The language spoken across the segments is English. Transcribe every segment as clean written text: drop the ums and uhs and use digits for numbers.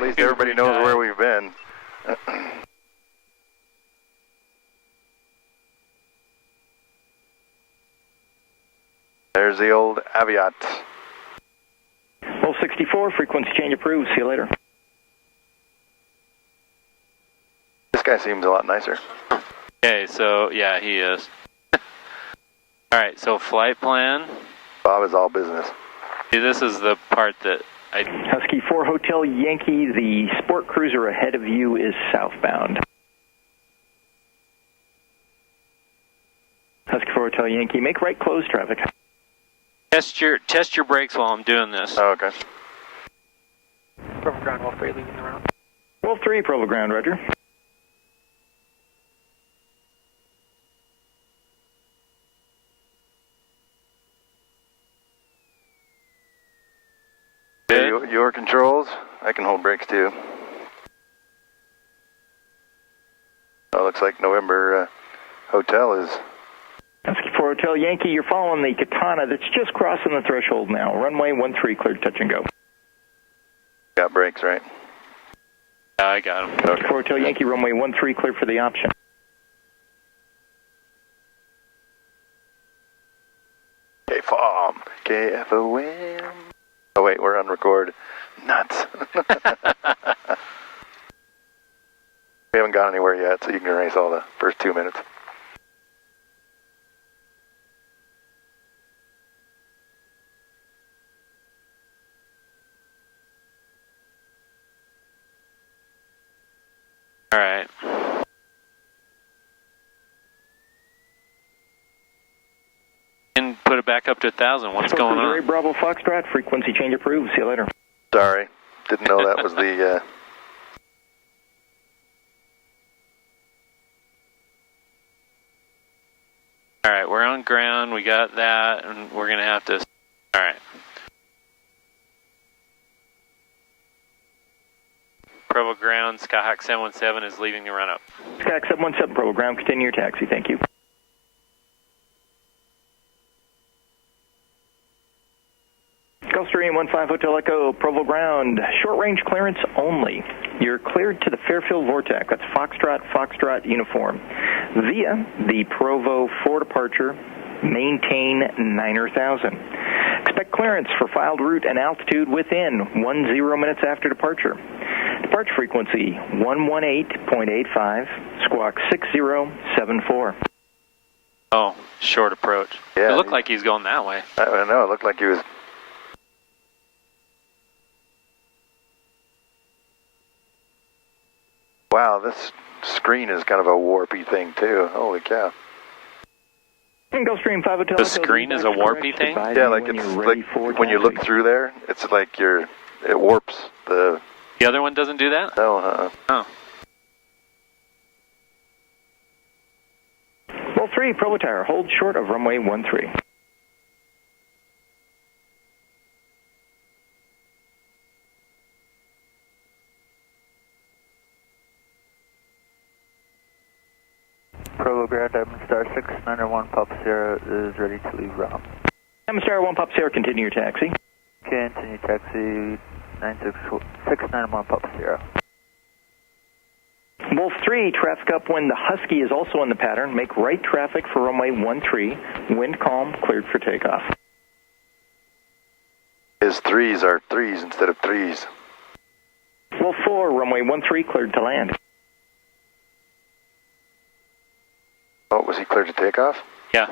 at least everybody knows where we've been. There's the old Aviat. 1264, frequency change approved. See you later. This guy seems a lot nicer. Okay, so yeah, he is. Alright, so flight plan. Bob is all business. See, this is the part that I... Husky 4 Hotel Yankee, the sport cruiser ahead of you is southbound. Husky 4 Hotel Yankee, make right, close traffic. Test your brakes while I'm doing this. Oh, okay. Provo ground, Wolf 3 leaving the round. Wolf 3, Provo ground, roger. Your controls, I can hold brakes too. Oh, looks like November Hotel is... Husky 4 Hotel Yankee, you're following the Katana that's just crossing the threshold now. Runway 13, cleared, touch and go. Got brakes, right? Yeah, I got him. Husky 4 Hotel Yankee, runway 13, cleared for the option. KFOM, KFOM. Oh wait, we're on record. Nuts. We haven't gone anywhere yet, so you can erase all the first 2 minutes. All right. And put it back up to 1,000. What's going on? Bravo Foxtrot, frequency change approved. See you later. Sorry, didn't know that was the... All right, we're on ground. We got that, and we're gonna have to. All right. Provo ground, Skyhawk 717 is leaving the run up. Skyhawk 717, Provo ground, continue your taxi. Thank you. Gulfstream 15 Hotel Echo, Provo ground, short range clearance only. You're cleared to the Fairfield Vortex. That's Foxtrot, Foxtrot uniform. Via the Provo 4 departure, maintain 9,000. Expect clearance for filed route and altitude within 10 minutes after departure. Departure frequency 118.85, squawk 6074. Oh, short approach. Yeah, it looked like he's going that way. I know, it looked like he was... Wow, this screen is kind of a warpy thing too. Holy cow. Gulfstream 5 Hotel. The screen is a warpy thing? Yeah, like it's like when you look through there, it's like it warps the... The other one doesn't do that? No, Oh. Well, 3, Provo Tower, hold short of runway 13. Provo ground, Diamond Star 691 Papa Sierra is ready to leave route. Diamond Star 1 Papa Sierra, continue your taxi. Continue taxi 691 Papa Sierra. Wolf 3, traffic upwind, the Husky is also in the pattern. Make right traffic for runway 13. Wind calm, cleared for takeoff. his threes are threes instead of threes. Wolf 4, runway 13, cleared to land. Oh, was he cleared to take off? Yeah.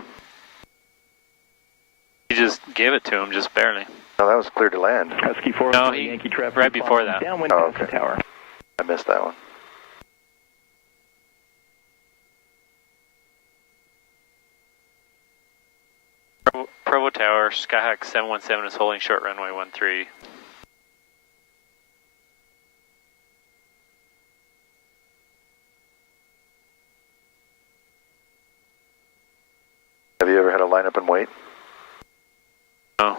You just gave it to him, just barely. No, that was cleared to land. Husky 4, No, Yankee traffic. right before that. Downwind Oh, past the okay. tower. I missed that one. Provo Tower, Skyhawk 717 is holding short runway 13. Have you ever had to line up and wait? Oh,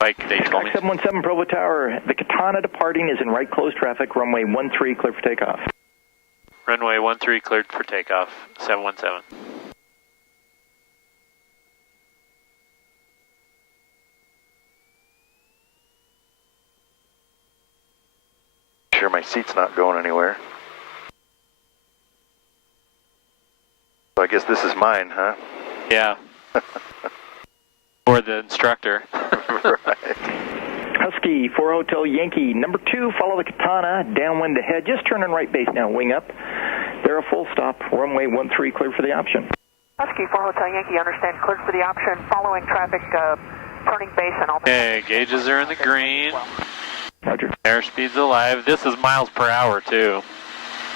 like they told me. 717 Provo Tower, the Katana departing is in right close traffic, runway 13, clear for takeoff. Runway 13 cleared for takeoff, 717. sure my seat's not going anywhere. So I guess this is mine, huh? Yeah. Or the instructor. Right. Husky, 4 Hotel Yankee, number 2, follow the Katana, downwind ahead, just turning right base now, wing up. They're a full stop, runway 13, clear for the option. Husky, 4 Hotel Yankee, understand, cleared for the option, following traffic, turning base and all. Okay, gauges are in the green. Roger. Airspeed's alive. This is miles per hour, too.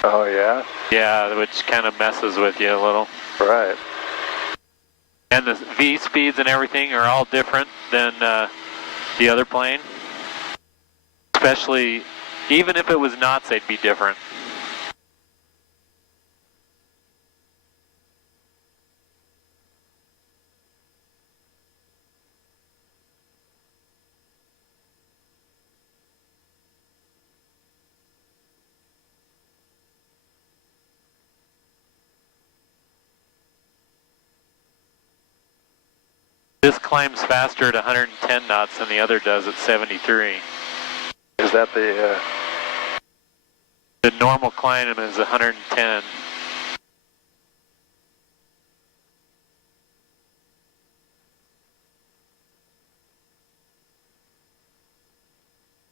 Oh, yeah? Yeah, which kind of messes with you a little. Right. And the V speeds and everything are all different than the other plane. Especially, even if it was knots, they'd be different. This climbs faster at 110 knots than the other does at 73. Is that the... The normal climb is 110.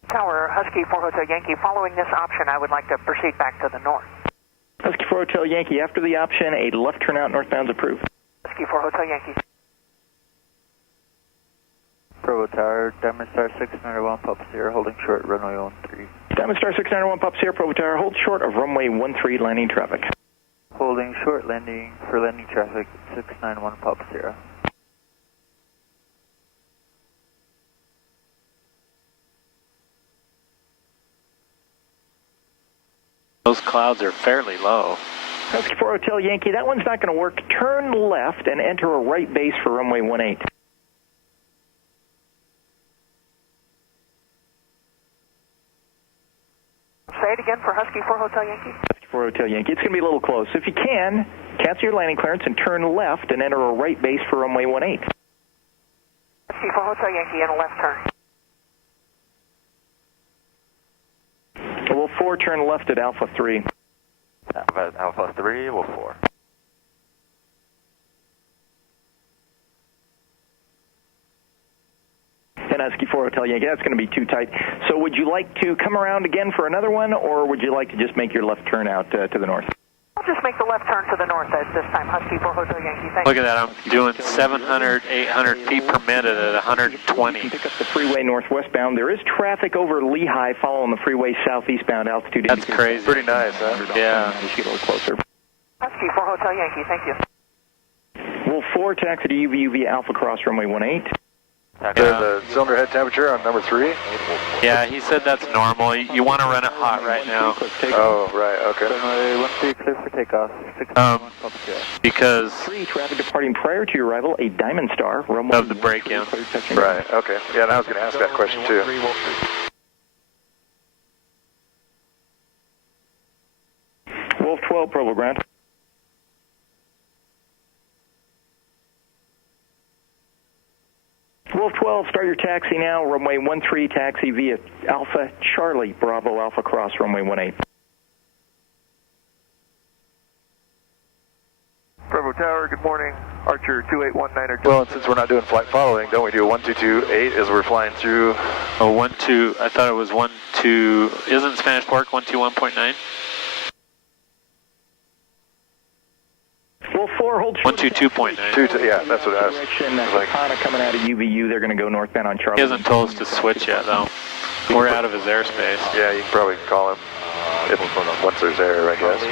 Tower, Husky, 4 Hotel Yankee, following this option, I would like to proceed back to the north. Husky 4 Hotel Yankee, after the option, a left turnout northbound's approved. Husky, 4 Hotel Yankee. Provo Tower, Diamond Star 691, Papa Sierra, holding short, runway 13. Diamond Star 691, Papa Sierra, Provo Tower, hold short of runway 13, landing traffic. Holding short, landing for landing traffic, 691, Papa Sierra. Those clouds are fairly low. Husky 4 Hotel Yankee, that one's not going to work. Turn left and enter a right base for runway 18. Say it again for Husky 4 Hotel Yankee. Husky 4 Hotel Yankee, it's going to be a little close. If you can, cancel your landing clearance and turn left and enter a right base for runway 18. Husky 4 Hotel Yankee and a left turn. Will 4 turn left at Alpha 3. Alpha 3, will 4. And Husky 4 Hotel Yankee, that's going to be too tight. So would you like to come around again for another one, or would you like to just make your left turn out to the north? I'll just make the left turn to the north at this time. Husky 4 Hotel Yankee, thank you. Look at that, I'm doing 700, 800 feet per minute at 120. Pick up the freeway northwestbound. There is traffic over Lehigh following the freeway southeastbound altitude. That's crazy. Pretty nice, huh? Yeah. Just get a little closer. Husky 4 Hotel Yankee, thank you. Will 4 taxi to UVUV Alpha Cross runway 18. There's a cylinder head temperature on number 3? Yeah, he said that's normal. You want to run it hot right now. Oh, right, okay. Runway 13, clear for takeoff, 691, Papa Sierra. Because 3, traffic departing prior to your arrival, a Diamond Star, runway of the break-in. Right, okay. Yeah, and I was going to ask that question, too. Wolf 12, Provo ground. Wolf 12, start your taxi now, runway 13, taxi via Alpha Charlie, Bravo Alpha Cross, runway 18. Bravo Tower, good morning. Archer 2819. Well, and since we're not doing flight following, don't we do a 1228 as we're flying through? Oh, 12, I thought it was 12, isn't Spanish Fork 121.9? Wolf 4, hold short. 122.9. Yeah, that's what I was Direction, like. Katana coming out of UVU, they're going to go northbound on Charlie. He hasn't told us to switch yet, though. We're out of his airspace. Yeah, you can probably call him once there's air, I guess.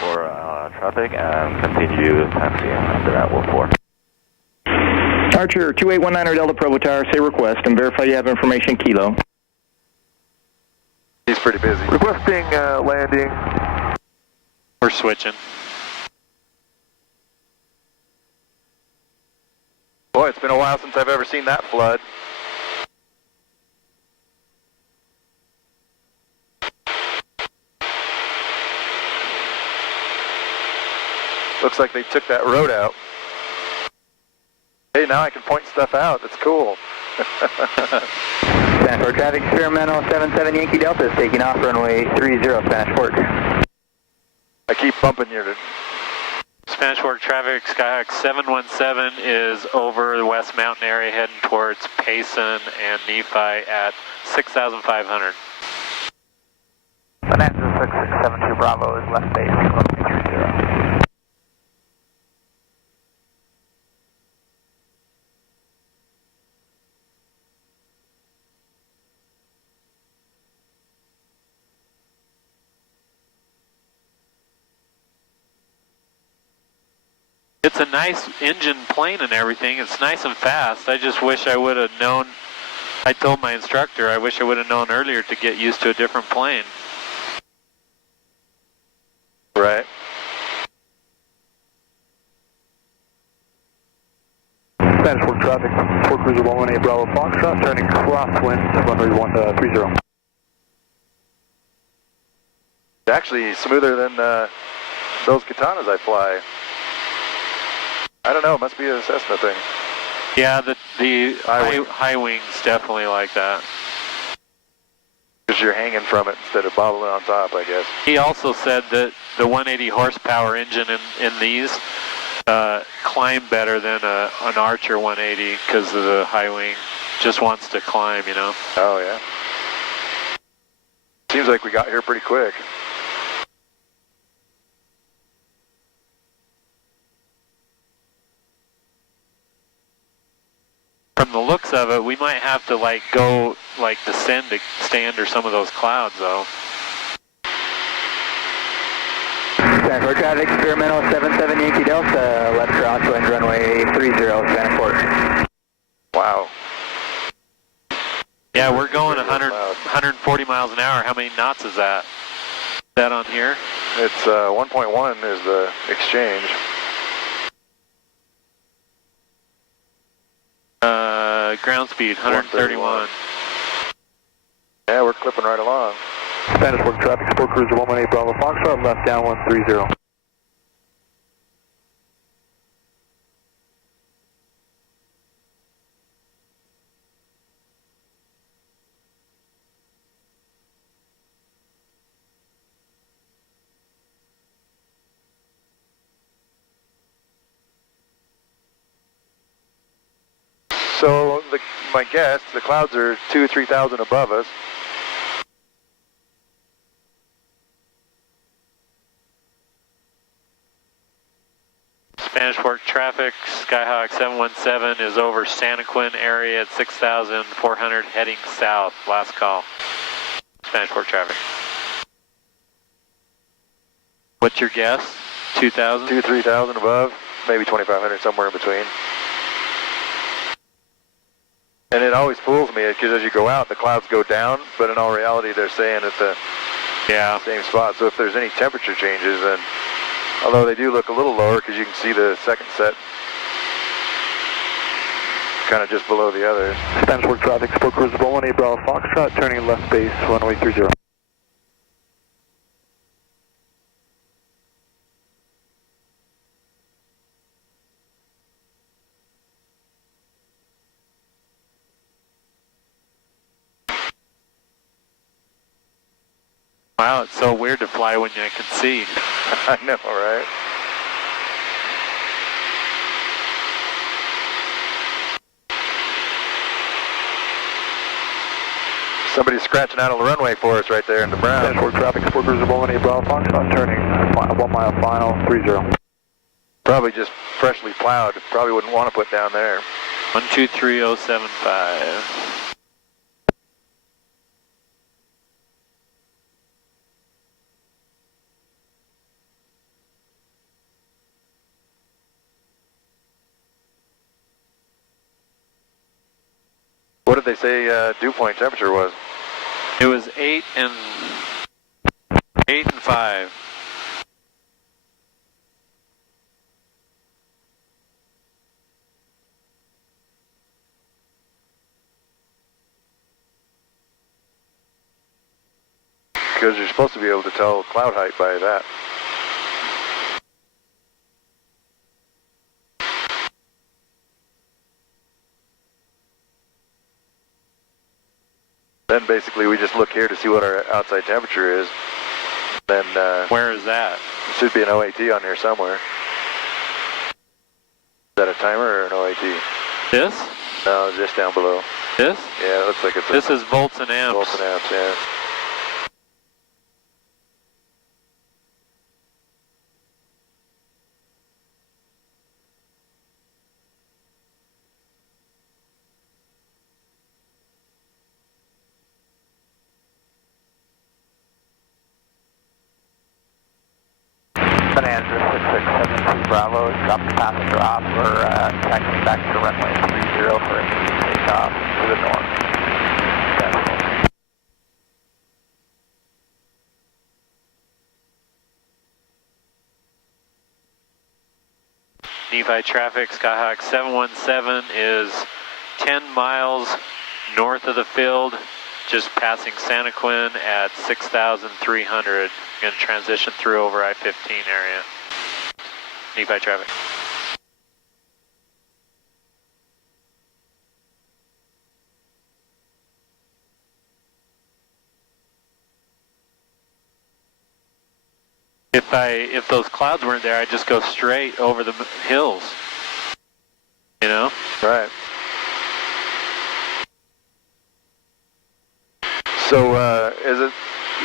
For traffic and continue taxiing after that, will 4. Archer 2819 Delta Provo Tower, say request and verify you have information, Kilo. He's pretty busy. Requesting landing. We're switching. Boy, it's been a while since I've ever seen that flood. Looks like they took that road out. Hey, now I can point stuff out. That's cool. Spanish Fort traffic, experimental 77 Yankee Delta is taking off runway 30 Spanish Fort. I keep bumping you. Spanish Fork traffic, Skyhawk 717 is over the West Mountain area heading towards Payson and Nephi at 6,500. Bonanza 6672 Bravo is left base, runway 30. It's a nice engine plane and everything. It's nice and fast. I just wish I would have known. I told my instructor I wish I would have known earlier to get used to a different plane. Right. Spanish Fort traffic, Fort Cruiser 118 Bravo Foxtrot, turning crosswind, runway 30. It's actually smoother than those Katanas I fly. I don't know, it must be a Cessna thing. Yeah, the high wings definitely like that. Because you're hanging from it instead of bobbling on top, I guess. He also said that the 180 horsepower engine in these climb better than an Archer 180 because of the high wing. Just wants to climb, you know. Oh, yeah. Seems like we got here pretty quick. From the looks of it, we might have to descend to stay under some of those clouds, though. Spanish Fort traffic, experimental 77 Yankee Delta, left crosswind, runway 30 Spanish Fort. Wow. Yeah, we're going 140 miles an hour. How many knots is that? Is that on here? It's 1.1 is the exchange. Ground speed, 131. Yeah, we're clipping right along. Spanish Fort traffic, Sport Cruiser 118 Bravo Foxtrot, left down 130. So, my guess, the clouds are 2,000 or 3,000 above us. Spanish Fork traffic, Skyhawk 717 is over Santa Quin area at 6,400 heading south. Last call. Spanish Fork traffic. What's your guess? 2,000? 2,000, 3,000 above, maybe 2,500, somewhere in between. And it always fools me because as you go out, the clouds go down, but in all reality, they're staying at the same spot. So if there's any temperature changes, then although they do look a little lower because you can see the second set kind of just below the others. Spanish Fort traffic, Sport Cruiser 118 Bravo Foxtrot, turning left base, runway 30. Wow, it's so weird to fly when you can see. I know, right? Somebody's scratching out a runway for us right there in the brown. Spanish Fort traffic, Sport Cruiser 118 Bravo Foxtrot, turning 1 mile final, 30. Probably just freshly plowed. Probably wouldn't want to put down there. 123075. What did they say dew point temperature was? It was 8 and 5. Because you're supposed to be able to tell cloud height by that. then basically we just look here to see what our outside temperature is. Then Where is that? there should be an OAT on here somewhere. Is that a timer or an OAT? This? No, just down below. This? Yeah, it looks like it's This is volts and amps. volts and amps, yeah. Bonanza 6672 Bravo, drop the passenger off. We're taxiing back to runway 30 for immediate takeoff to the north. Nephi traffic, Skyhawk 717 is 10 miles north of the field, just passing Santaquin at 6,300. Going to transition through over I-15 area. Nephi traffic. If those clouds weren't there, I'd just go straight over the hills. You know? Right. So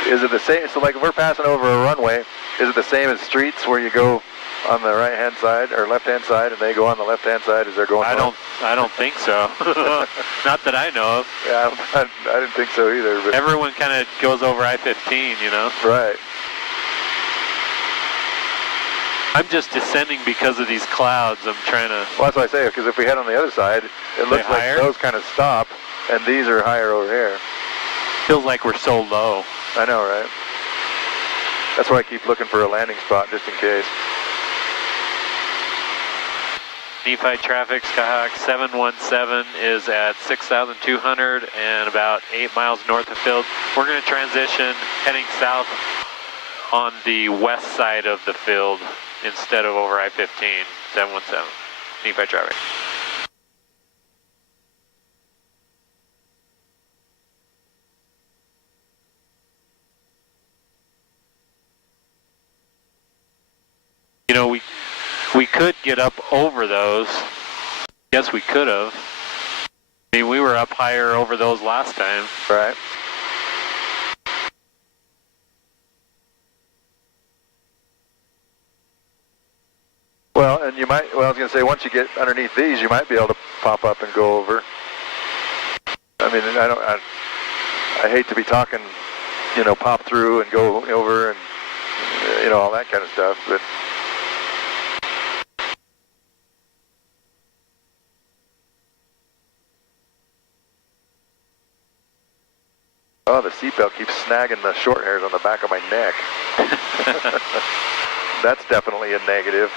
is it the same? So like if we're passing over a runway, is it the same as streets where you go on the right hand side or left hand side, and they go on the left hand side as they're going? I don't think so. Not that I know of. Yeah, I didn't think so either. But everyone kind of goes over I-15, you know. Right. I'm just descending because of these clouds. I'm trying to... Well, that's what I say, because if we head on the other side, it looks like those kind of stop, and these are higher over here. Feels like we're so low. I know, right? That's why I keep looking for a landing spot, just in case. Nephi traffic, Skyhawk 717 is at 6,200 and about 8 miles north of field. We're going to transition heading south on the west side of the field instead of over I-15, 717. Nephi traffic. You know, we could get up over those. Yes, we could have. I mean, we were up higher over those last time. Right. Well, and you might, well, I was going to say, once you get underneath these, you might be able to pop up and go over. I mean, I hate to be talking, you know, pop through and go over and, you know, all that kind of stuff, but. Oh, the seatbelt keeps snagging the short hairs on the back of my neck. That's definitely a negative.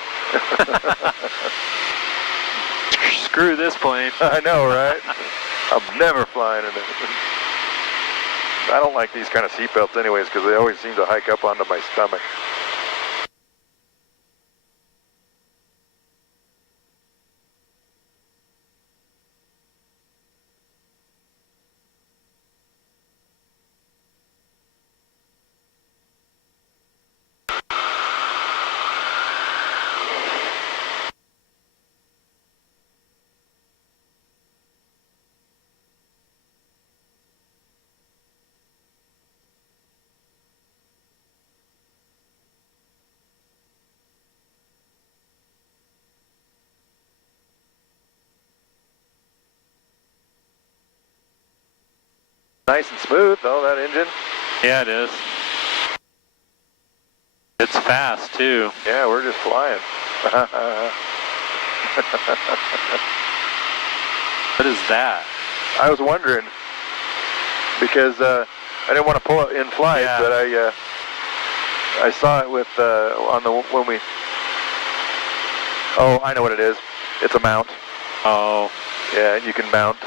Screw this plane. I know, right? I'm never flying in it. I don't like these kind of seatbelts anyways because they always seem to hike up onto my stomach. Nice and smooth, though, that engine. Yeah, it is. It's fast, too. Yeah, we're just flying. What is that? I was wondering, because I didn't want to pull it in flight, Yeah. but I saw it with, on the, when we, oh, I know what it is. It's a mount. Oh. Yeah, you can mount.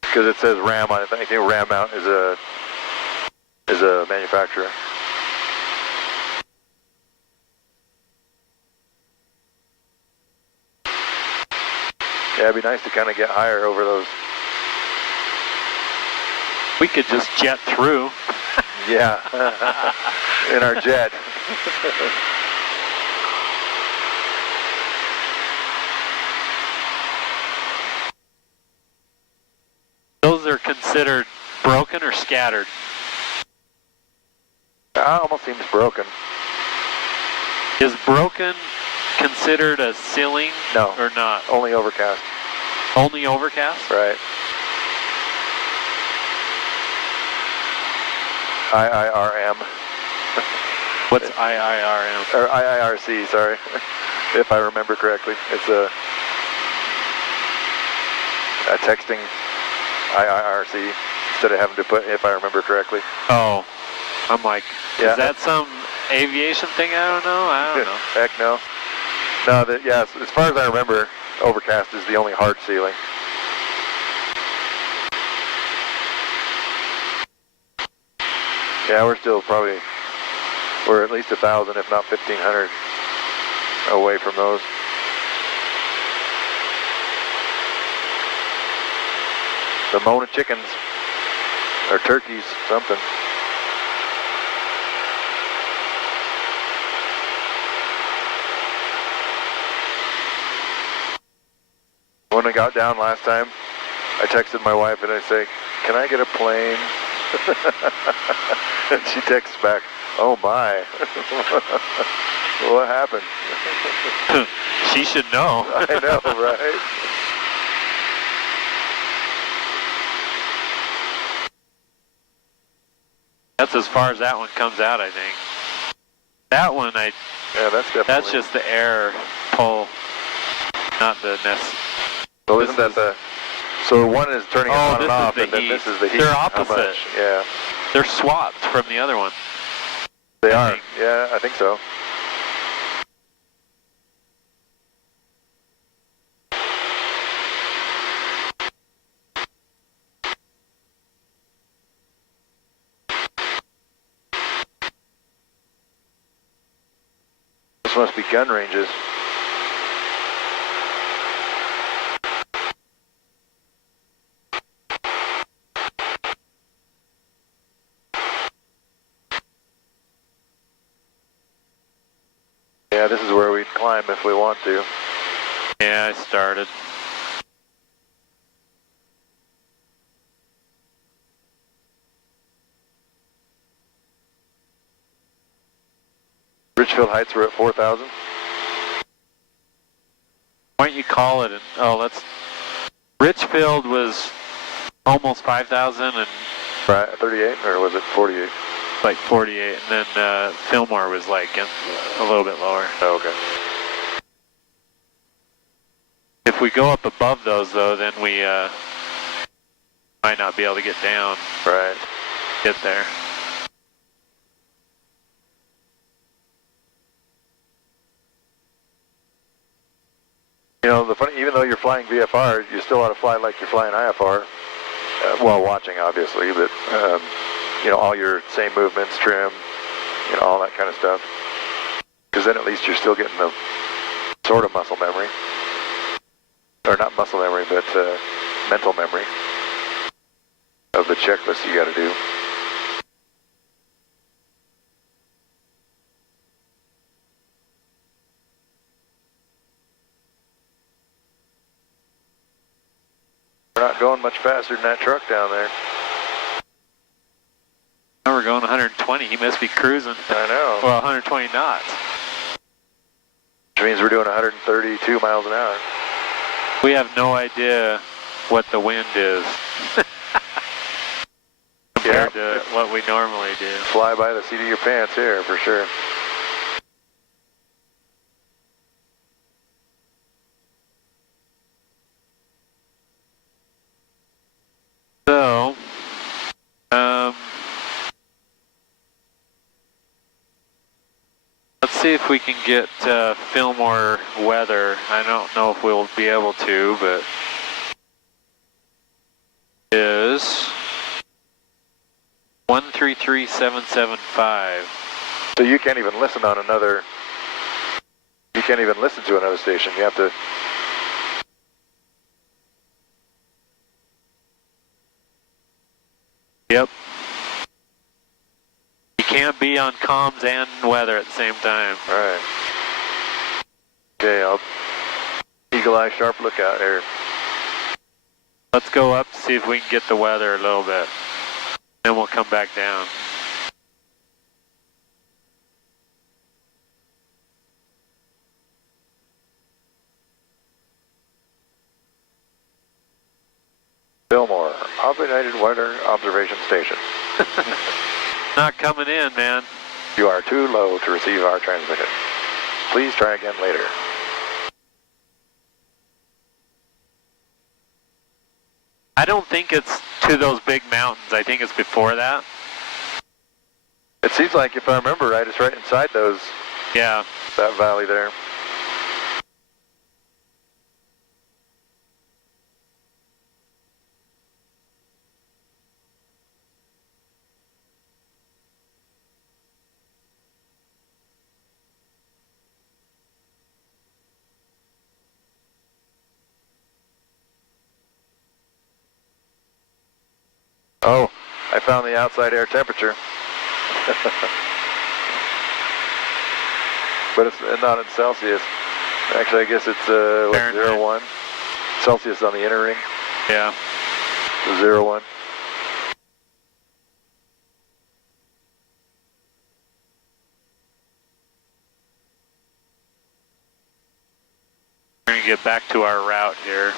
Because it says RAM on it. I think RAM mount is a manufacturer. Yeah, it'd be nice to kind of get higher over those. We could just jet through. Yeah, in our jet. Those are considered broken or scattered? Almost seems broken. Is broken considered a ceiling? No. Or not? Only overcast. Only overcast? Right. IIRM. What's IIRM? Or IIRC, sorry. If I remember correctly. It's a texting IIRC instead of having to put if I remember correctly. Oh. I'm like, yeah. Is that some aviation thing? I don't know. I don't know. Heck no. No, yeah, as far as I remember, overcast is the only hard ceiling. Yeah, we're at least 1,000, if not 1,500 away from those. The Mona chickens, or turkeys, something. When I got down last time, I texted my wife and I say, "Can I get a plane?" And she texts back, "Oh my." What happened? She should know. I know, right? That's as far as that one comes out, I think. That one, yeah, that's definitely. That's just the air pull, not the nest. So isn't that the? So one is turning it on and off, and then this is the heat. They're opposite. Yeah. They're swapped from the other one. They are. Yeah, I think so. This must be gun ranges. Yeah, this is where we'd climb if we want to. Yeah, I started. Richfield Heights were at 4,000. Why don't you call it? Richfield was almost 5,000 and Right, 38, or was it 48? like 48, and then Fillmore was like a little bit lower. Oh, okay. If we go up above those, though, then we might not be able to get down. Right. Get there. You know, the funny, even though you're flying VFR, you still ought to fly like you're flying IFR. While watching, obviously, but you know, all your same movements, trim, you know, all that kind of stuff. Because then at least you're still getting the sort of muscle memory. Or not muscle memory, but mental memory of the checklist you got to do. We're not going much faster than that truck down there. Now we're going 120. He must be cruising. I know. Well, 120 knots. Which means we're doing 132 miles an hour. We have no idea what the wind is compared to what we normally do. Fly by the seat of your pants here, for sure. So, let's see if we can get Fillmore weather. I don't know if we'll be able to, but is 133775. So you can't even listen on another. You can't even listen to another station. You have to. can't be on comms and weather at the same time. All right. Okay, I'll eagle eye sharp lookout here. Let's go up to see if we can get the weather a little bit. Then we'll come back down. Fillmore, Operated Weather Observation Station. Not coming in, man. You are too low to receive our transmission. Please try again later. I don't think it's to those big mountains. I think it's before that. It seems like, if I remember right, it's right inside those. Yeah. That valley there. Oh, I found the outside air temperature. But it's not in Celsius. Actually, I guess it's what, 01. Celsius on the inner ring. Yeah. 01. We're going to get back to our route here.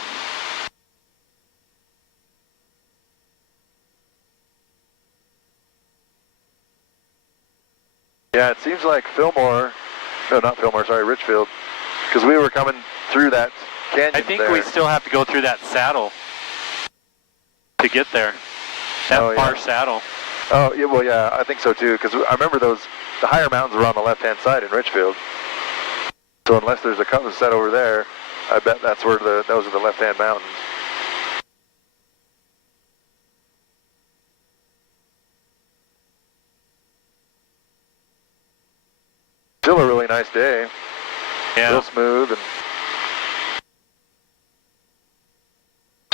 Yeah, it seems like Fillmore, no, not Fillmore, sorry, Richfield, because we were coming through that canyon I think there. we still have to go through that saddle to get there. That far saddle. Oh, yeah, well, yeah, I think so too, because I remember the higher mountains were on the left-hand side in Richfield. So unless there's a cut set over there, I bet that's where those are the left-hand mountains. Still a really nice day. Yeah. Real smooth and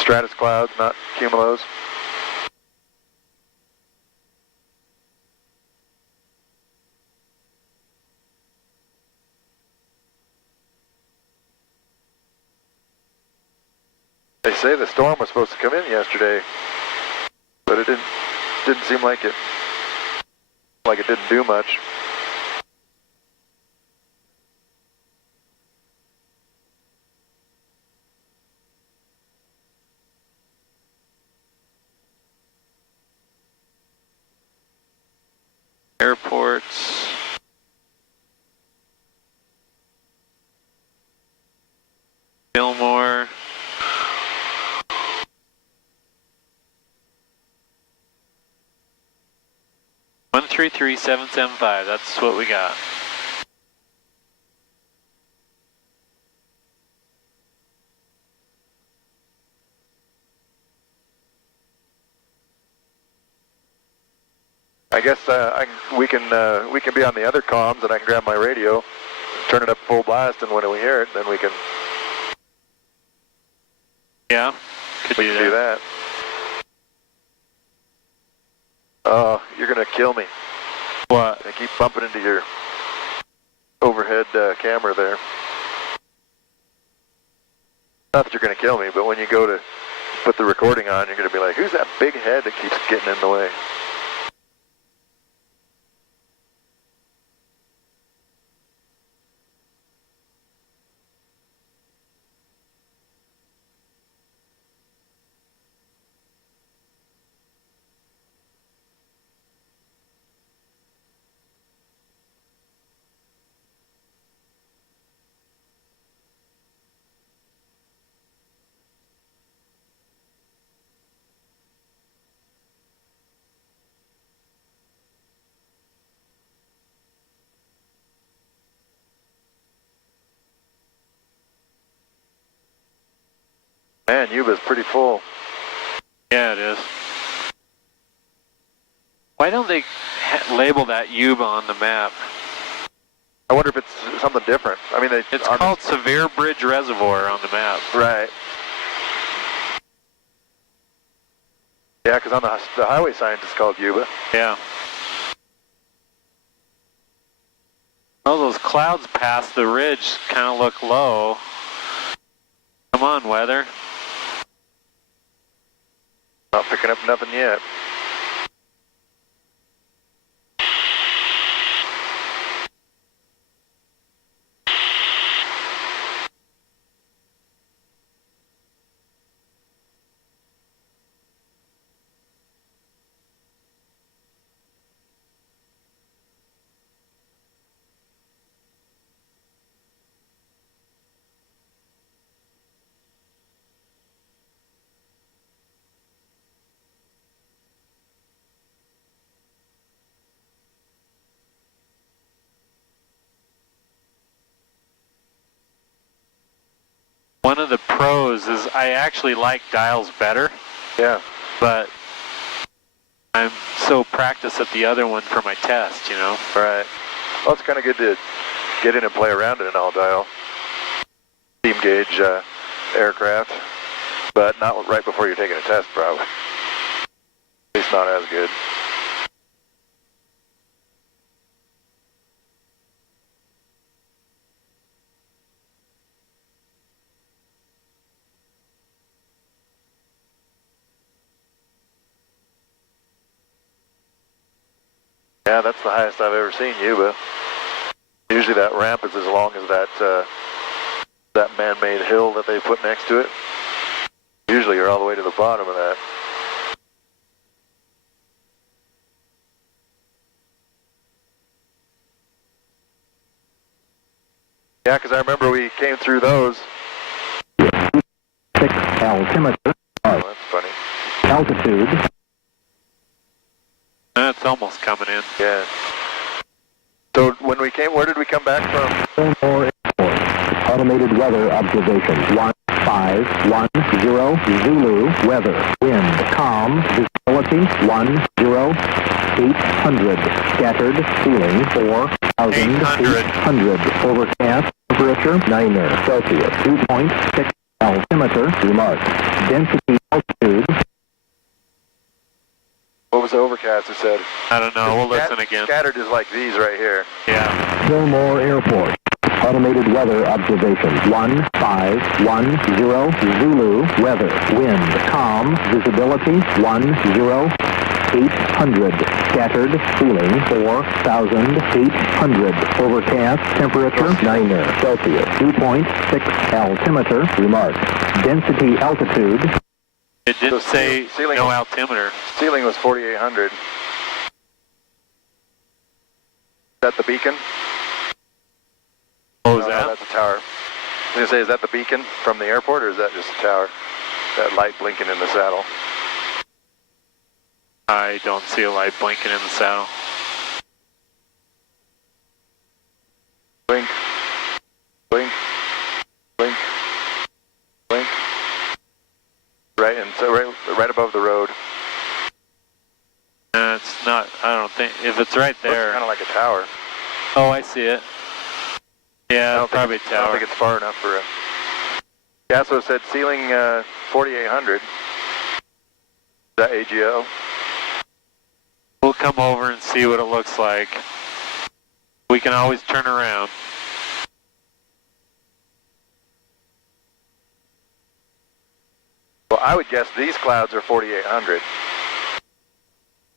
stratus clouds, not cumulos. They say the storm was supposed to come in yesterday, but it didn't seem like it didn't do much. Airports. Fillmore. N84717. That's what we got. I guess we can be on the other comms, and I can grab my radio, turn it up full blast, and when we hear it, then we can. Yeah, could do that. Oh, you're gonna kill me. What? I keep bumping into your overhead camera there. Not that you're gonna kill me, but when you go to put the recording on, you're gonna be like, "Who's that big head that keeps getting in the way?" Man, Yuba's pretty full. Yeah, it is. Why don't they label that Yuba on the map? I wonder if it's something different. I mean, it's called Severe Bridge Reservoir on the map. Right. Yeah, because on the highway signs it's called Yuba. Yeah. Oh, those clouds past the ridge kind of look low. Come on, weather. Not picking up nothing yet. One of the pros is I actually like dials better. Yeah. But I'm so practiced at the other one for my test, you know? Right. Well, it's kind of good to get in and play around in an all-dial steam gauge aircraft, but not right before you're taking a test, probably. At least not as good. Yeah, that's the highest I've ever seen Yuba. Usually that ramp is as long as that man-made hill that they put next to it. Usually you're all the way to the bottom of that. Yeah, because I remember we came through those. 6 altimeter. Oh, that's funny. Altitude. That's almost coming in. Yeah. So when we came, where did we come back from? Fillmore Airport. Automated weather observation. 1510 Zulu. Weather. Wind calm. Visibility 800. Scattered. Ceiling 4,800. Overcast. Temperature 9 Celsius. 2.6 altimeter. Remark. Density altitude. What was the overcast it said? I don't know. We'll listen again. Scattered is like these right here. Yeah. Fillmore Airport. Automated weather observation. 1510 Zulu. Weather. Wind calm. Visibility 800. Scattered. Ceiling 4,800. Overcast. Temperature 9 Celsius. 2.6 altimeter. Remark. Density altitude. It didn't So say ceiling- no altimeter. Ceiling was 4,800. Is that the beacon? What was No, that? that's a tower. I was going to say, is that the beacon from the airport, or is that just a tower? That light blinking in the saddle. I don't see a light blinking in the saddle. Blink. Blink. Blink. Blink. Right, and so right above the road. It's not, I don't think, if it's right there. Looks kind of like a tower. Oh, I see it. Yeah, it's probably a I don't tower. think it's far enough for a... Yeah, so it said ceiling 4,800. Is that AGO? We'll come over and see what it looks like. We can always turn around. Well, I would guess these clouds are 4,800.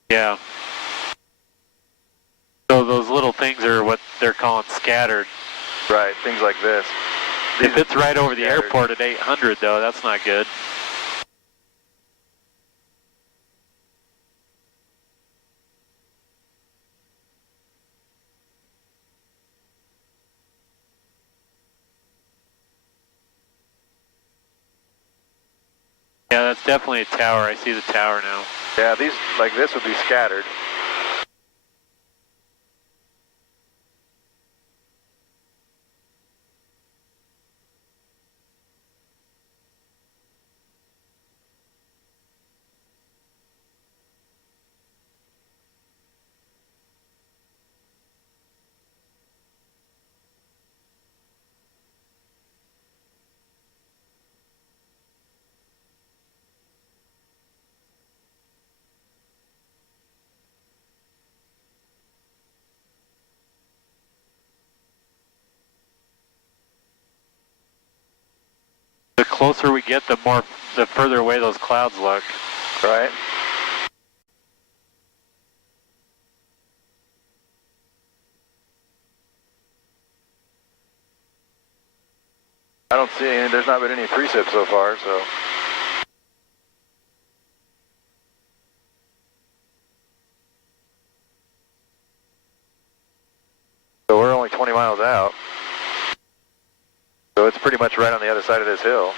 Yeah. So those little things are what they're calling scattered. Right, things like this. If it's right over the scattered. airport at 800 though, that's not good. Yeah, that's definitely a tower. I see the tower now. Yeah, these, like this would be scattered. closer we get, the further away those clouds look. Right. I don't see any, there's not been any precip so far, so. So we're only 20 miles out. So it's pretty much right on the other side of this hill.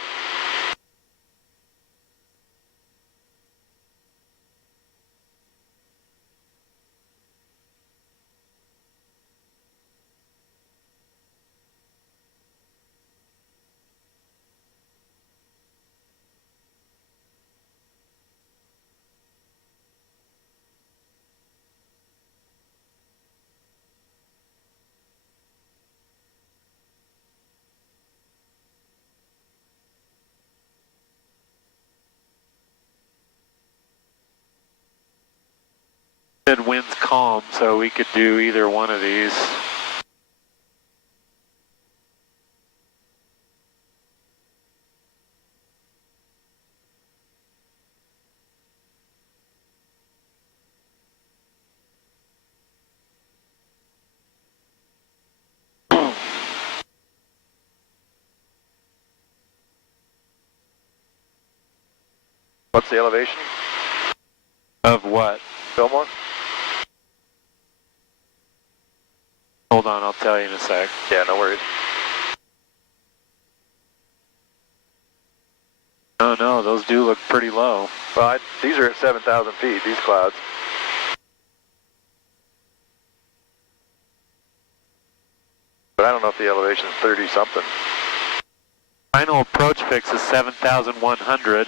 Said wind's calm, so we could do either one of these. What's the elevation? Of what? Fillmore? Hold on, I'll tell you in a sec. Yeah, no worries. Oh no, those do look pretty low. Well, these are at 7,000 feet, these clouds. But I don't know if the elevation is 30 something. Final approach fix is 7,100.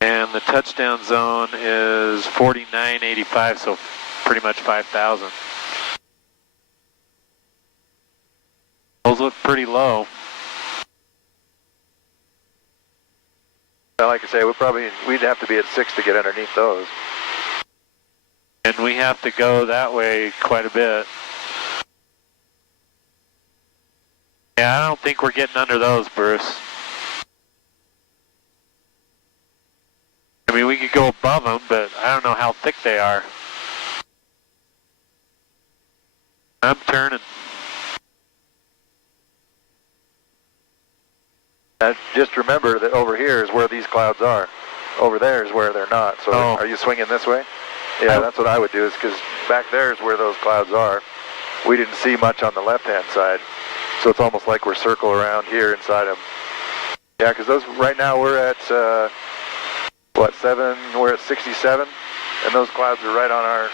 And the touchdown zone is 4985, so pretty much 5,000. Those look pretty low. Well, like I say, we'd have to be at 6 to get underneath those. And we have to go that way quite a bit. Yeah, I don't think we're getting under those, Bruce. I mean, we could go above them, but I don't know how thick they are. I'm turning. Just remember that over here is where these clouds are. Over there is where they're not. So Are you swinging this way? Yeah, that's what I would do, is because back there is where those clouds are. We didn't see much on the left-hand side. So it's almost like we're circling around here inside them. Yeah, because those, right now we're at, we're at 67, and those clouds are right on our...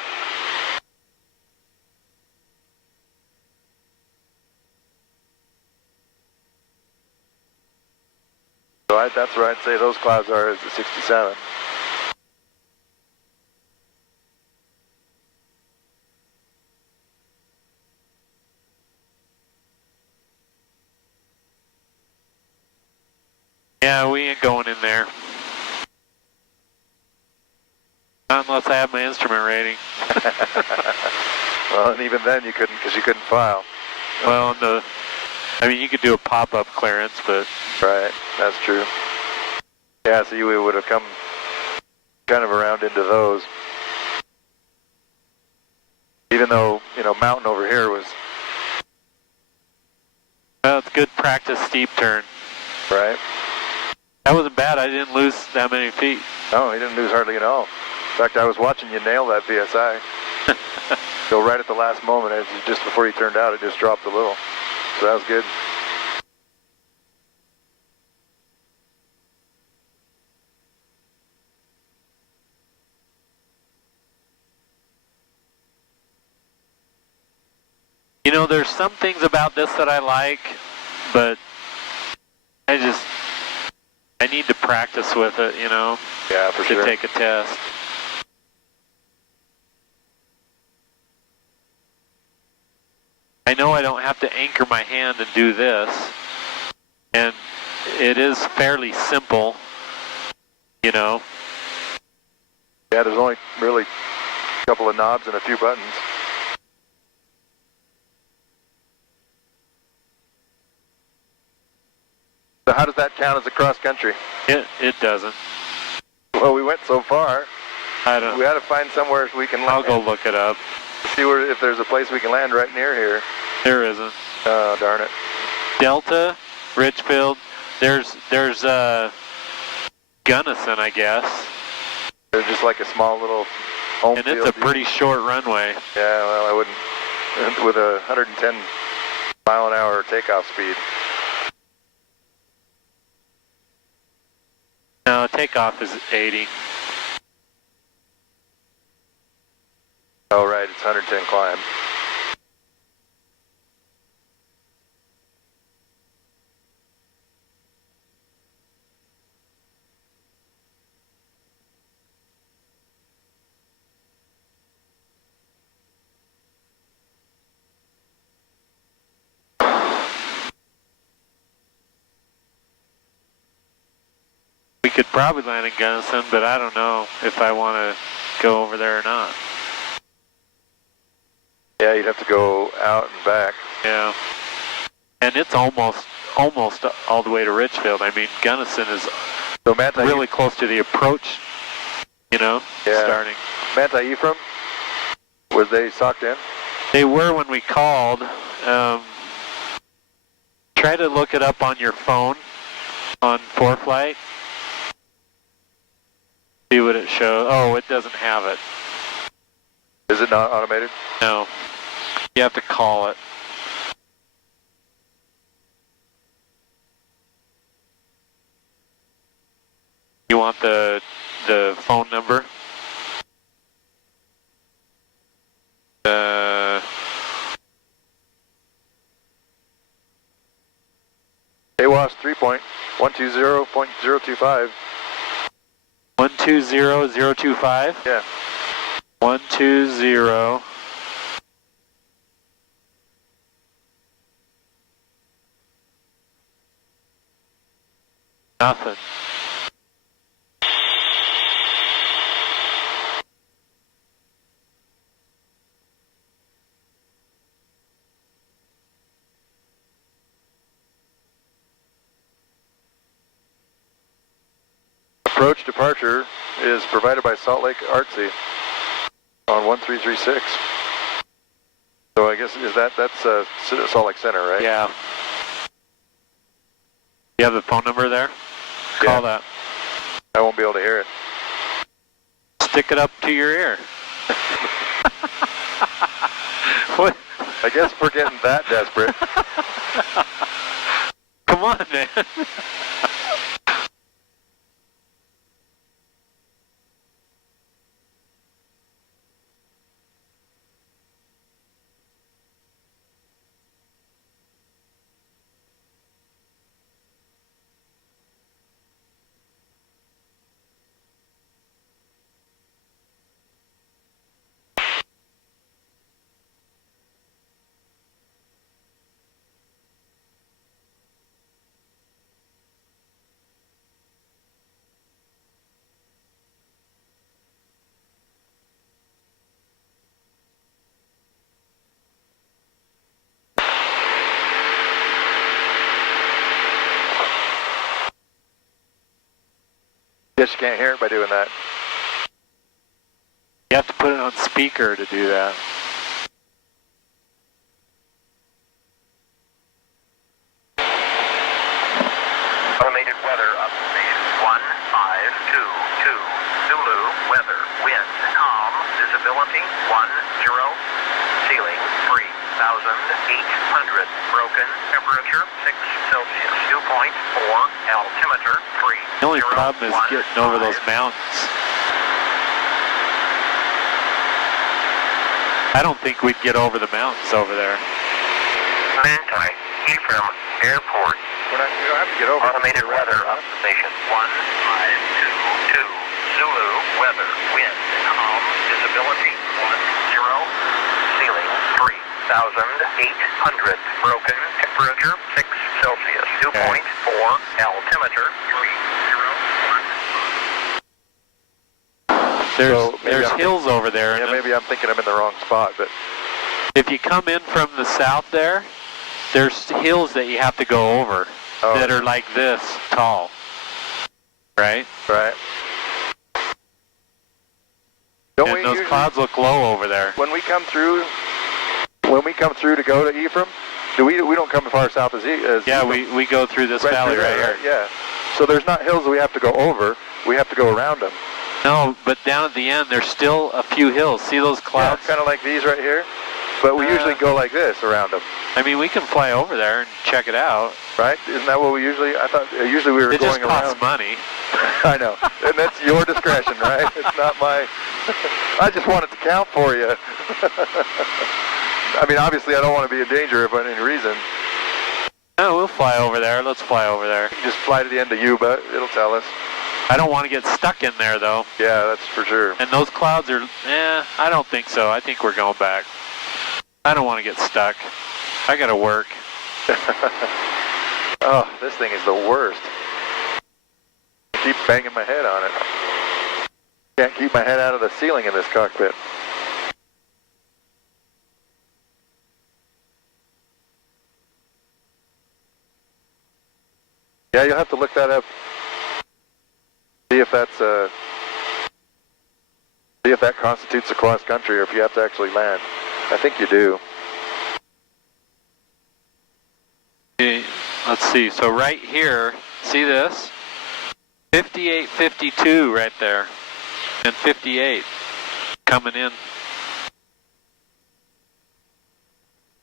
So that's where I'd say those clouds are, is at 67. Yeah, we ain't going in there. Not unless I have my instrument rating. Well, and even then you couldn't, because you couldn't file. Well, I mean, you could do a pop-up clearance, but... Right, that's true. Yeah, so we would have come kind of around into those. Even though, mountain over here was... Well, it's good practice steep turn. Right. That wasn't bad. I didn't lose that many feet. No, you didn't lose hardly at all. In fact, I was watching you nail that VSI. Go right at the last moment, just before you turned out, it just dropped a little. So that was good. There's some things about this that I like, but I need to practice with it, Yeah, for sure. to take a test. I know I don't have to anchor my hand and do this, and it is fairly simple, Yeah, there's only really a couple of knobs and a few buttons. So how does that count as a cross country? It doesn't. Well, we went so far. I don't. We got to find somewhere we can land. I'll go look it up. See if there's a place we can land right near here. There isn't. Oh, darn it. Delta, Richfield. There's Gunnison, I guess. They're just like a small little home And field. it's a pretty short runway. Yeah, well, I wouldn't. With a 110 mile an hour takeoff speed. No, takeoff is 80. Oh, right, it's 110 climb. We could probably land in Gunnison, but I don't know if I want to go over there or not. Yeah, you'd have to go out and back. Yeah. And it's almost all the way to Richfield. I mean, Gunnison is So Manta, really close to the approach, Yeah. starting. Manta Ephraim, was they socked in? They were when we called. Try to look it up on your phone on ForeFlight. See what it shows. Oh, it doesn't have it. Is it not automated? No. You have to call it. You want the phone number? AWAS 3.120.025. 120025? Yeah. 120. Nothing. Approach departure is provided by Salt Lake Artsy on 1336. So I guess that's Salt Lake Center, right? Yeah. You have the phone number there? Yeah. Call that. I won't be able to hear it. Stick it up to your ear. What? I guess we're getting that desperate. Come on, man. Guess you can't hear it by doing that. You have to put it on speaker to do that. Automated weather up station 1522 Zulu weather wind calm visibility 10 ceiling 3,800 broken temperature 6 Celsius dew point 4 altimeter 3. The only problem is getting over those mountains. I don't think we'd get over the mountains over there. Manta Ephraim Airport. We don't have to get over Automated it. weather up station 1522 Zulu weather wind calm visibility 10 ceiling 3,800 broken temperature 6 Celsius dew point 4 altimeter 301. There's hills over there. Yeah, and maybe I'm thinking I'm in the wrong spot, but if you come in from the south there's hills that you have to go over. that are like this tall, right? Right. And those clouds look low over there. When we come through to go to Ephraim, we don't come as far south as yeah, Ephraim. we go through this valley right here. Yeah. So there's not hills that we have to go over. We have to go around them. No, but down at the end, there's still a few hills. See those clouds? Yeah, kind of like these right here. But we usually go like this around them. I mean, we can fly over there and check it out. Right? Isn't that what we usually? I thought usually we were it going around. It just costs money. I know, and that's your discretion, right? It's not my. I just want it to count for you. I mean, obviously, I don't want to be in danger for any reason. No, we'll fly over there. Let's fly over there. Just fly to the end of Yuba. It'll tell us. I don't want to get stuck in there, though. Yeah, that's for sure. And those clouds are, I don't think so. I think we're going back. I don't want to get stuck. I got to work. Oh, this thing is the worst. I keep banging my head on it. Can't keep my head out of the ceiling in this cockpit. Yeah, you'll have to look that up. See if that's see if that constitutes a cross country, or if you have to actually land. I think you do. Okay, let's see. So right here, see this? 58, 52 right there, and 58 coming in.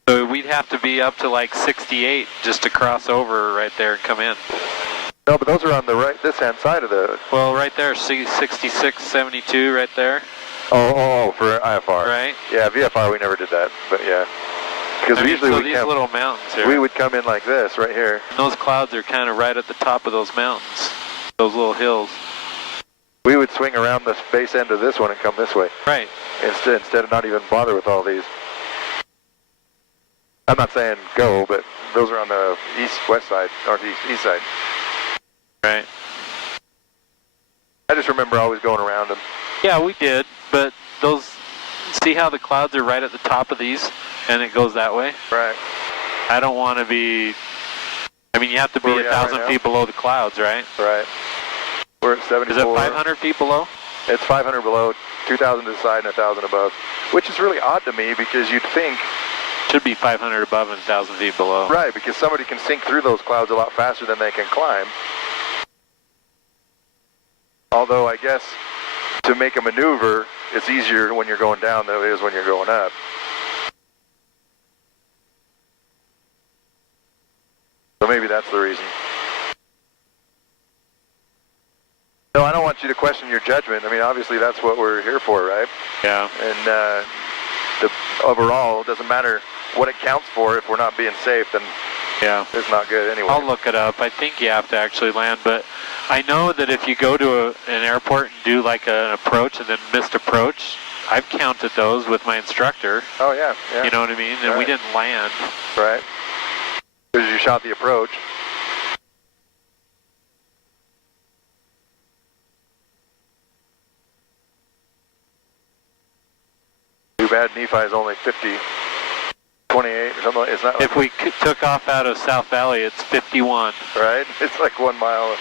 So we'd have to be up to like 68 just to cross over right there and come in. No, but those are on the right, this hand side of the... Well, right there, 66, 72 right there. Oh, for IFR. Right. Yeah, VFR we never did that, but yeah. Because usually so these little mountains here. We would come in like this, right here. And those clouds are kind of right at the top of those mountains, those little hills. We would swing around the base end of this one and come this way. Right. Instead of not even bother with all these. I'm not saying go, but those are on the east-west side, northeast-east side. Right. I just remember always going around them. Yeah, we did, but those, see how the clouds are right at the top of these, and it goes that way? Right. I don't want to be, I mean, you have to be 1,000 feet below the clouds, right? Right. We're at 74. Is it 500 feet below? It's 500 below, 2,000 to the side, and 1,000 above, which is really odd to me because you'd think... Should be 500 above and 1,000 feet below. Right, because somebody can sink through those clouds a lot faster than they can climb. Although I guess to make a maneuver, it's easier when you're going down than it is when you're going up. So maybe that's the reason. No, I don't want you to question your judgment. I mean, obviously that's what we're here for, right? Yeah. And overall, it doesn't matter what it counts for. If we're not being safe, then yeah, it's not good anyway. I'll look it up. I think you have to actually land, but I know that if you go to an airport and do like an approach and then missed approach, I've counted those with my instructor. Oh, yeah. You know what I mean? And we didn't land. Right. Because you shot the approach. Too bad Nephi is only 50, 28 or something. It's not. If we took off out of South Valley, it's 51. Right? It's like 1 mile.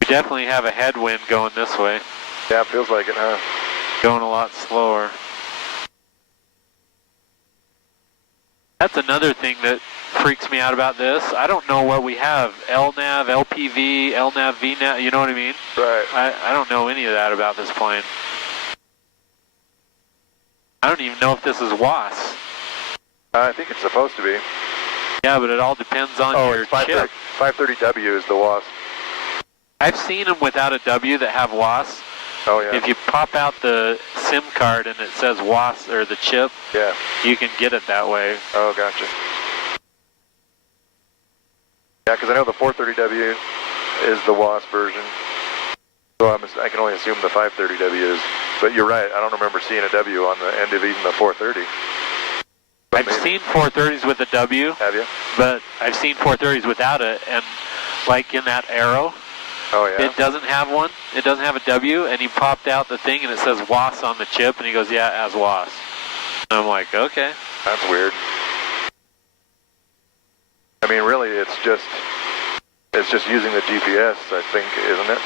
We definitely have a headwind going this way. Yeah, it feels like it, huh? Going a lot slower. That's another thing that freaks me out about this. I don't know what we have. LNAV, LPV, LNAV, VNAV, you know what I mean? Right. I don't know any of that about this plane. I don't even know if this is WAS. I think it's supposed to be. Yeah, but it all depends on your chip. 530W is the WAS. I've seen them without a W that have WAS. Oh, yeah. If you pop out the SIM card and it says WAS or the chip, yeah, you can get it that way. Oh, gotcha. Yeah, because I know the 430W is the WAS version. So I can only assume the 530W is. But you're right, I don't remember seeing a W on the end of even the 430. But I've seen 430s with a W. Have you? But I've seen 430s without it, and like in that arrow, oh, yeah? It doesn't have one. It doesn't have a W, and he popped out the thing, and it says WAS on the chip, and he goes, yeah, it has WAS. And I'm like, okay. That's weird. I mean, really, it's just using the GPS, I think, isn't it?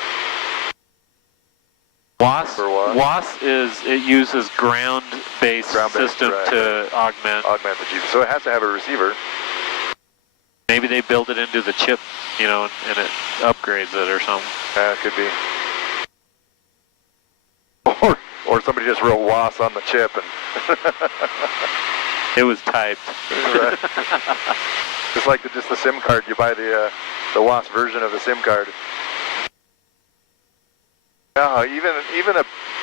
WAS it uses ground-based system right, to augment the GPS. So it has to have a receiver. Maybe they build it into the chip, you know, and it upgrades it or something. It could be. Or somebody just wrote WAS on the chip and it was typed. Right. Just like just the SIM card, you buy the WAS version of the SIM card. No, even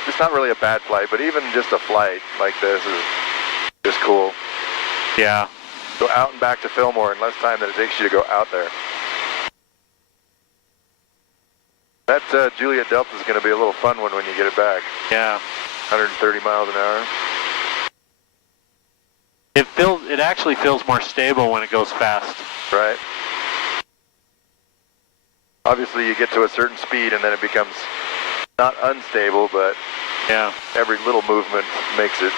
it's not really a bad flight, but even just a flight like this is just cool. Yeah. Go out and back to Fillmore in less time than it takes you to go out there. That Juliet Delta is going to be a little fun one when you get it back. Yeah. 130 miles an hour. It actually feels more stable when it goes fast. Right. Obviously, you get to a certain speed and then it becomes not unstable, but yeah, every little movement makes it.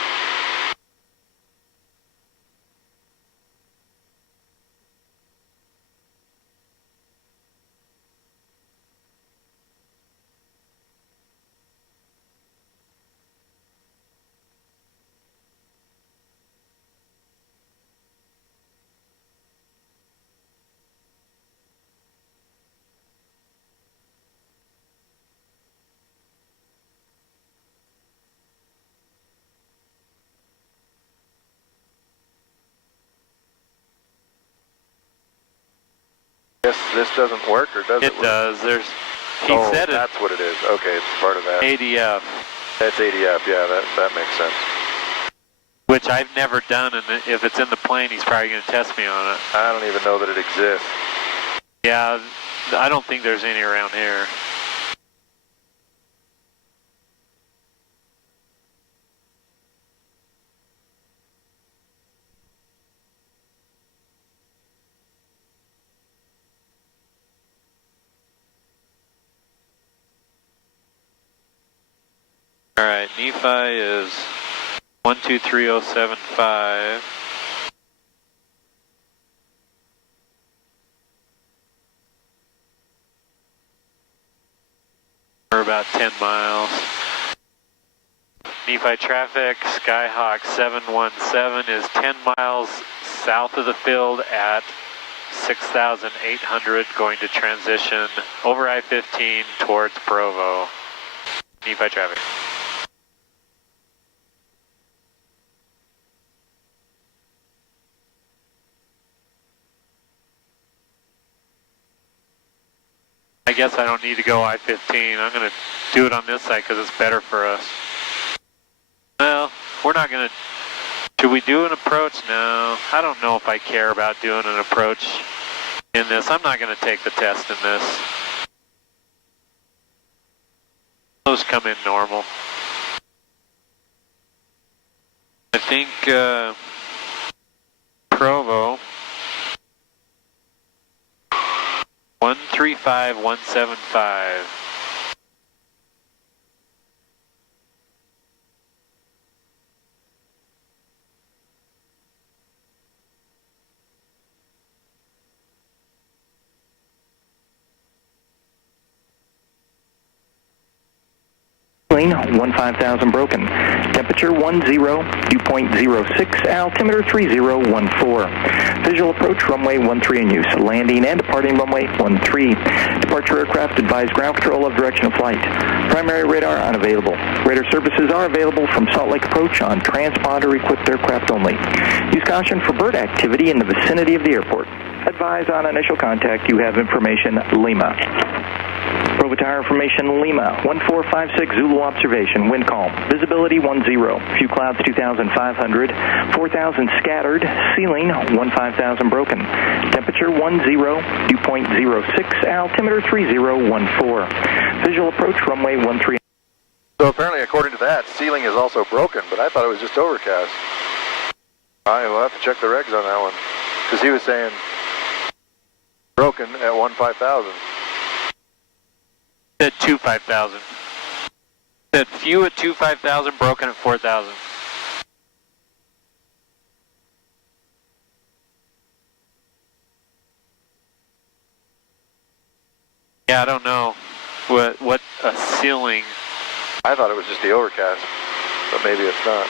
This doesn't work, or does it? It does. He said it. That's what it is. Okay, it's part of that. ADF. That's ADF. Yeah, that makes sense. Which I've never done, and if it's in the plane, he's probably going to test me on it. I don't even know that it exists. Yeah, I don't think there's any around here. All right, Nephi is 123075. We're about 10 miles. Nephi traffic, Skyhawk 717 is 10 miles south of the field at 6,800, going to transition over I-15 towards Provo. Nephi traffic. I guess I don't need to go I-15. I'm going to do it on this side because it's better for us. Well, we're not going to... Should we do an approach? No. I don't know if I care about doing an approach in this. I'm not going to take the test in this. Those come in normal. I think Provo... 135175. Plane 15,000 broken. Temperature 10, dew point 06, altimeter 3014. Visual approach runway 13 in use. Landing and departing runway 13. Departure aircraft advise ground control of direction of flight. Primary radar unavailable. Radar services are available from Salt Lake approach on transponder equipped aircraft only. Use caution for bird activity in the vicinity of the airport. Advise on initial contact you have information Lima. Provo Tower information Lima, 1456 Zulu observation, wind calm, visibility 10, few clouds 2,500, 4,000 scattered, ceiling 15,000 broken, temperature 10, dew point 06, altimeter 3014, visual approach runway 13. So apparently, according to that, ceiling is also broken, but I thought it was just overcast. All right, we'll have to check the regs on that one, because he was saying broken at 15,000. Said 25,000. Said few at 25,000, broken at 4,000. Yeah, I don't know what a ceiling. I thought it was just the overcast, but maybe it's not.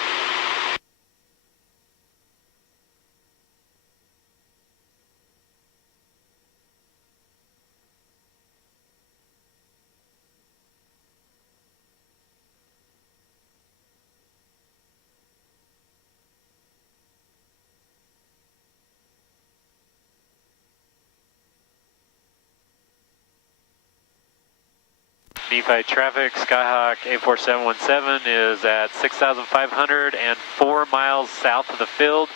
Nephi traffic, Skyhawk 84717 is at 6,504 miles south of the field.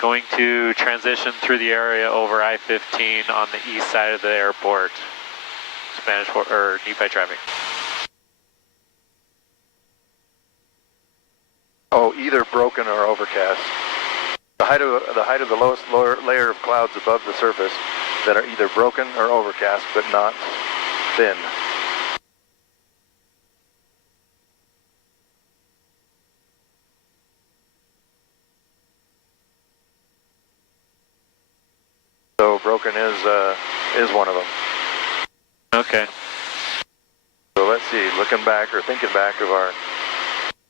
Going to transition through the area over I-15 on the east side of the airport. Nephi traffic. Oh, either broken or overcast. The height of the lowest layer of clouds above the surface that are either broken or overcast, but not thin. So broken is one of them. Okay. So let's see, looking back or thinking back of our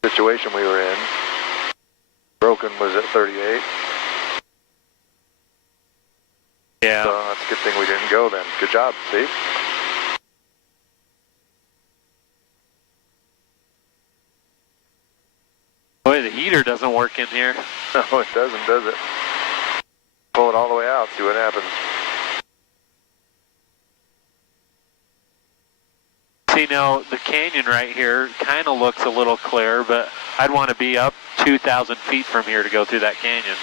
situation we were in, broken was at 38. Yeah. So that's a good thing we didn't go then. Good job, see? Boy, the heater doesn't work in here. No, it doesn't, does it? Pull it all the way out, see what happens. See, now the canyon right here kind of looks a little clear, but I'd want to be up 2,000 feet from here to go through that canyon.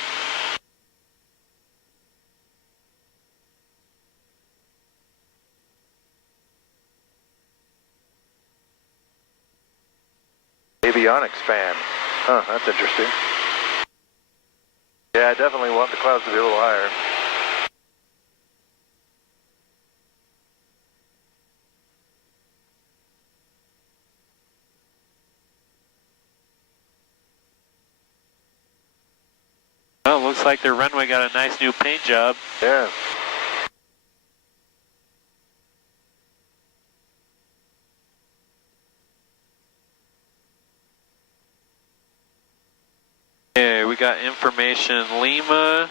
Avionics fan. Huh, that's interesting. Yeah, I definitely want the clouds to be a little higher. Well, it looks like their runway got a nice new paint job. Yeah. Okay, we got information Lima,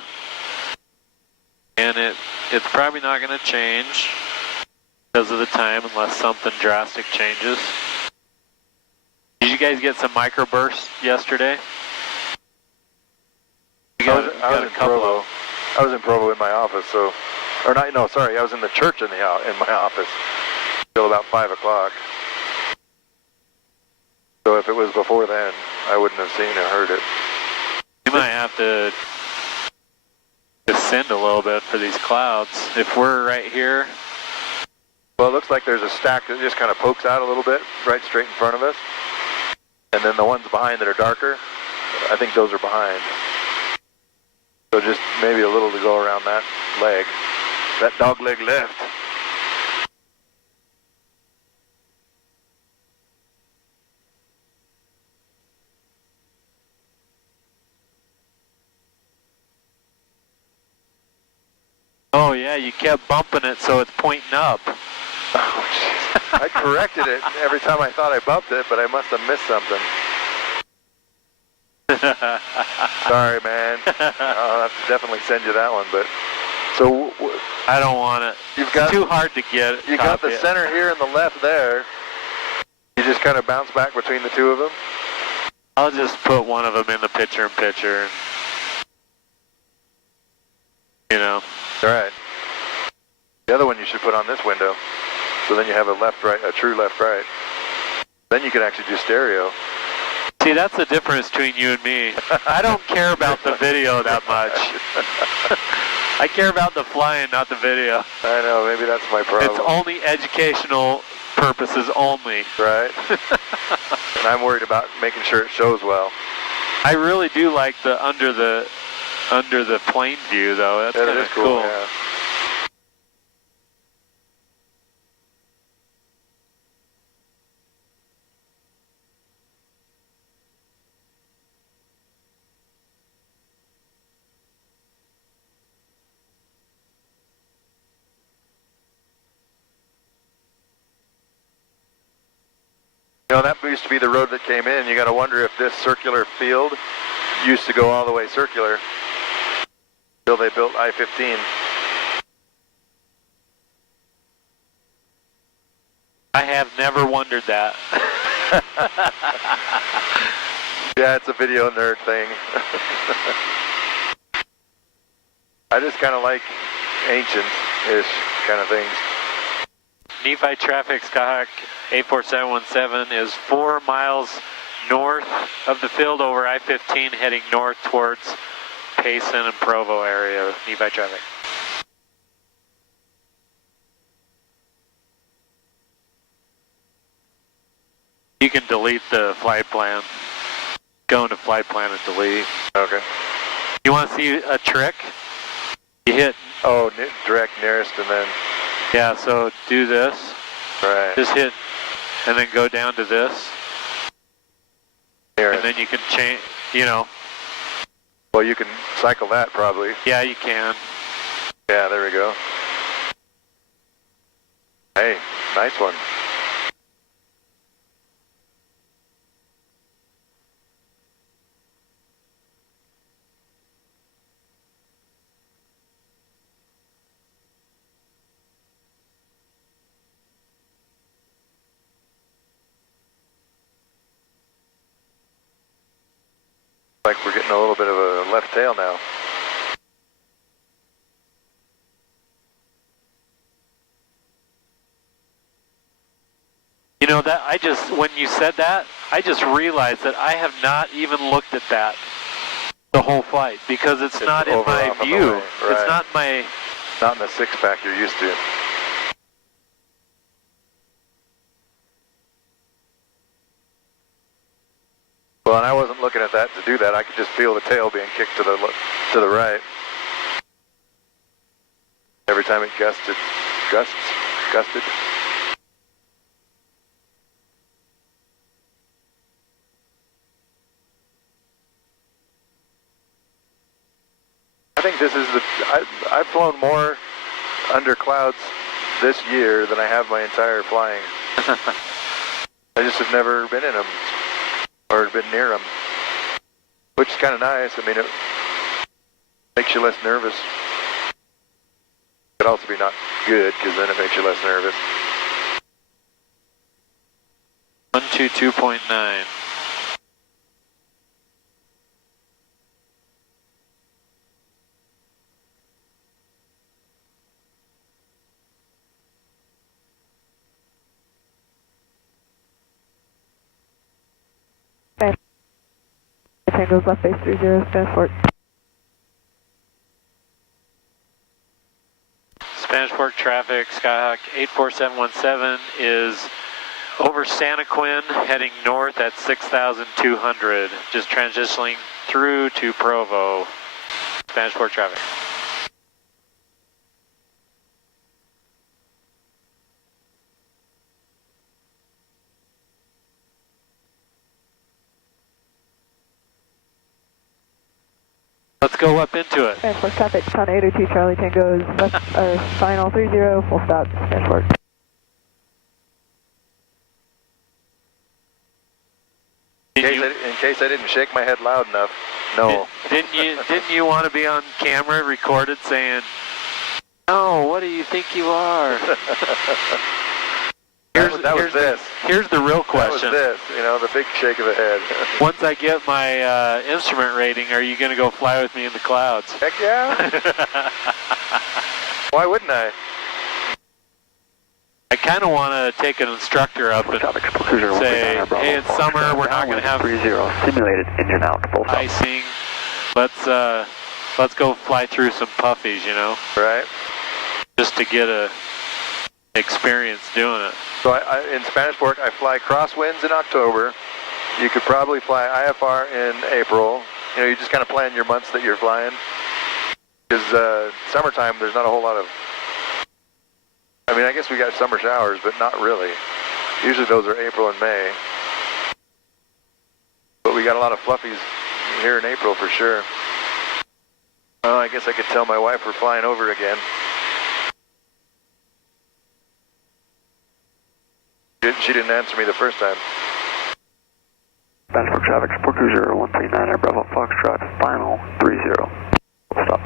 and it's probably not going to change because of the time unless something drastic changes. Did you guys get some microbursts yesterday? I was in Provo. I was in Provo in my office, so, or not, no, sorry, I was in the church in my office till about 5 o'clock. So if it was before then, I wouldn't have seen or heard it. You might have to descend a little bit for these clouds. If we're right here. Well, it looks like there's a stack that just kind of pokes out a little bit, right straight in front of us. And then the ones behind that are darker, I think those are behind. So just maybe a little to go around that leg, that dog leg left. Oh yeah, you kept bumping it so it's pointing up. Oh, jeez. I corrected it every time I thought I bumped it, but I must have missed something. Sorry, man. I'll have to definitely send you that one. But so I don't want it. You've got, it's too hard to get. You got the center here and the left there. You just kind of bounce back between the two of them. I'll just put one of them in the picture-in-picture. And, you know. All right. The other one you should put on this window, so then you have a left-right, a true left-right. Then you can actually do stereo. See, that's the difference between you and me. I don't care about the video that much. I care about the flying, not the video. I know, maybe that's my problem. It's only educational purposes only. Right. And I'm worried about making sure it shows well. I really do like the under the plane view, though. That's kind of cool. Yeah. You know, that used to be the road that came in. You got to wonder if this circular field used to go all the way circular until they built I-15. I have never wondered that. Yeah, it's a video nerd thing. I just kind of like ancient-ish kind of things. Nephi traffic, Skyhawk 84717 is 4 miles north of the field over I-15, heading north towards Payson and Provo area. Nephi traffic. You can delete the flight plan. Go into flight plan and delete. Okay. You want to see a trick? You hit. Oh, direct nearest and then. Yeah, so do this. Right. Just hit and then go down to this. Nearest. And then you can change, you know. Well, you can cycle that probably. Yeah, you can. Yeah, there we go. Hey, nice one. Like we're getting a little bit of a left tail now. You know, that I just, when you said that, I just realized that I have not even looked at that the whole flight because it's not in my view. Right. It's not my... Not in the six-pack you're used to. Well, and I wasn't looking at that to do that. I could just feel the tail being kicked to the right. Every time it gusted. I think this is I've flown more under clouds this year than I have my entire flying. I just have never been in them or been near them, which is kind of nice. I mean, it makes you less nervous. It could also be not good because then it makes you less nervous. 122.9. Tango's left base 30, Spanish Fork. Spanish Fork traffic, Skyhawk 84717 is over Santa Quin, heading north at 6,200, just transitioning through to Provo. Spanish Fork traffic. Let's go up into it. Spanish Fork traffic, Con 802 Charlie Tango's left, final 30, full stop, Spanish Fork. In case I didn't shake my head loud enough, no. Didn't you want to be on camera recorded saying, "No, what do you think you are?" Here's the real question. That was this, you know, the big shake of the head. Once I get my instrument rating, are you going to go fly with me in the clouds? Heck yeah. Why wouldn't I? I kind of want to take an instructor up and say, hey, it's summer, we're not going to have 30, simulated engine out, full stop. icing. Let's go fly through some puffies, you know? Right. Just to get a experience doing it. So in Spanish Fork, I fly crosswinds in October. You could probably fly IFR in April. You know, you just kind of plan your months that you're flying. Because summertime, there's not a whole lot of... I mean, I guess we got summer showers, but not really. Usually those are April and May. But we got a lot of fluffies here in April for sure. Oh, I guess I could tell my wife we're flying over again. She didn't answer me the first time. traffic, Sport Cruiser 139 Bravo Foxtrot, final 30. Stop.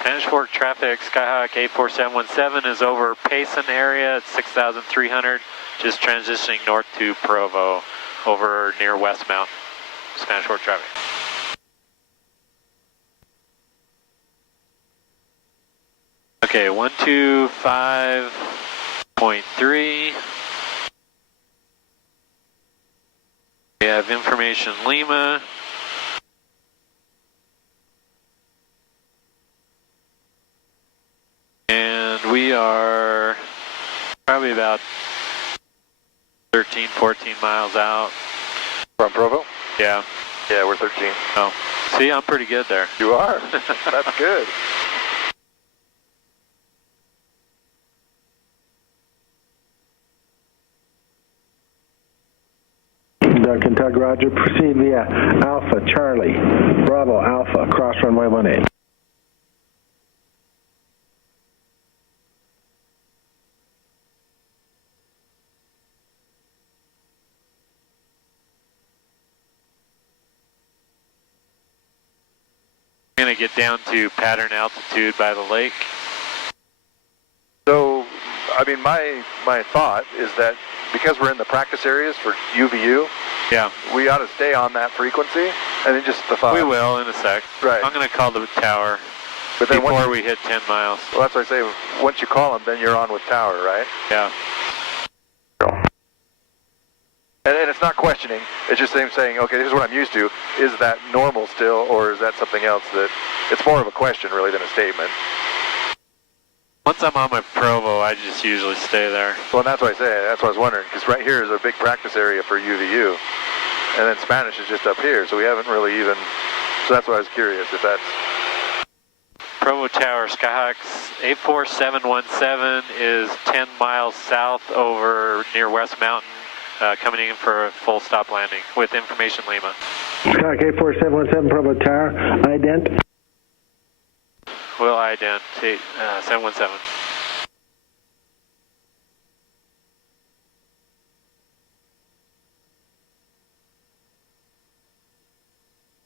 Spanish Fork traffic, Skyhawk 84717 is over Payson area at 6,300, just transitioning north to Provo, over near West Mountain. Spanish Fork traffic. Okay, 125.3. We have information Lima. And we are probably about 13, 14 miles out. From Provo? Yeah. Yeah, we're 13. Oh, see, I'm pretty good there. You are? That's good. Duncan Tug, Roger. Proceed via Alpha Charlie, Bravo Alpha, cross runway 18. I'm going to get down to pattern altitude by the lake. So, I mean, my thought is that because we're in the practice areas for UVU, yeah, we ought to stay on that frequency, and then just the thought. We will in a sec. Right. I'm going to call the tower but then before we hit 10 miles. Well, that's what I say. Once you call them, then you're on with tower, right? Yeah. And it's not questioning. It's just them saying, okay, this is what I'm used to. Is that normal still, or is that something else that... It's more of a question, really, than a statement. Once I'm on my Provo, I just usually stay there. Well, and that's what I say. That's what I was wondering, because right here is a big practice area for UVU. And then Spanish is just up here, so we haven't really even... So that's why I was curious, if that's... Provo Tower, Skyhawks 84717 is 10 miles south over near West Mountain. Coming in for a full stop landing with information Lima. Skyhawk 84717 Provo Tower, ident. Will ident 717.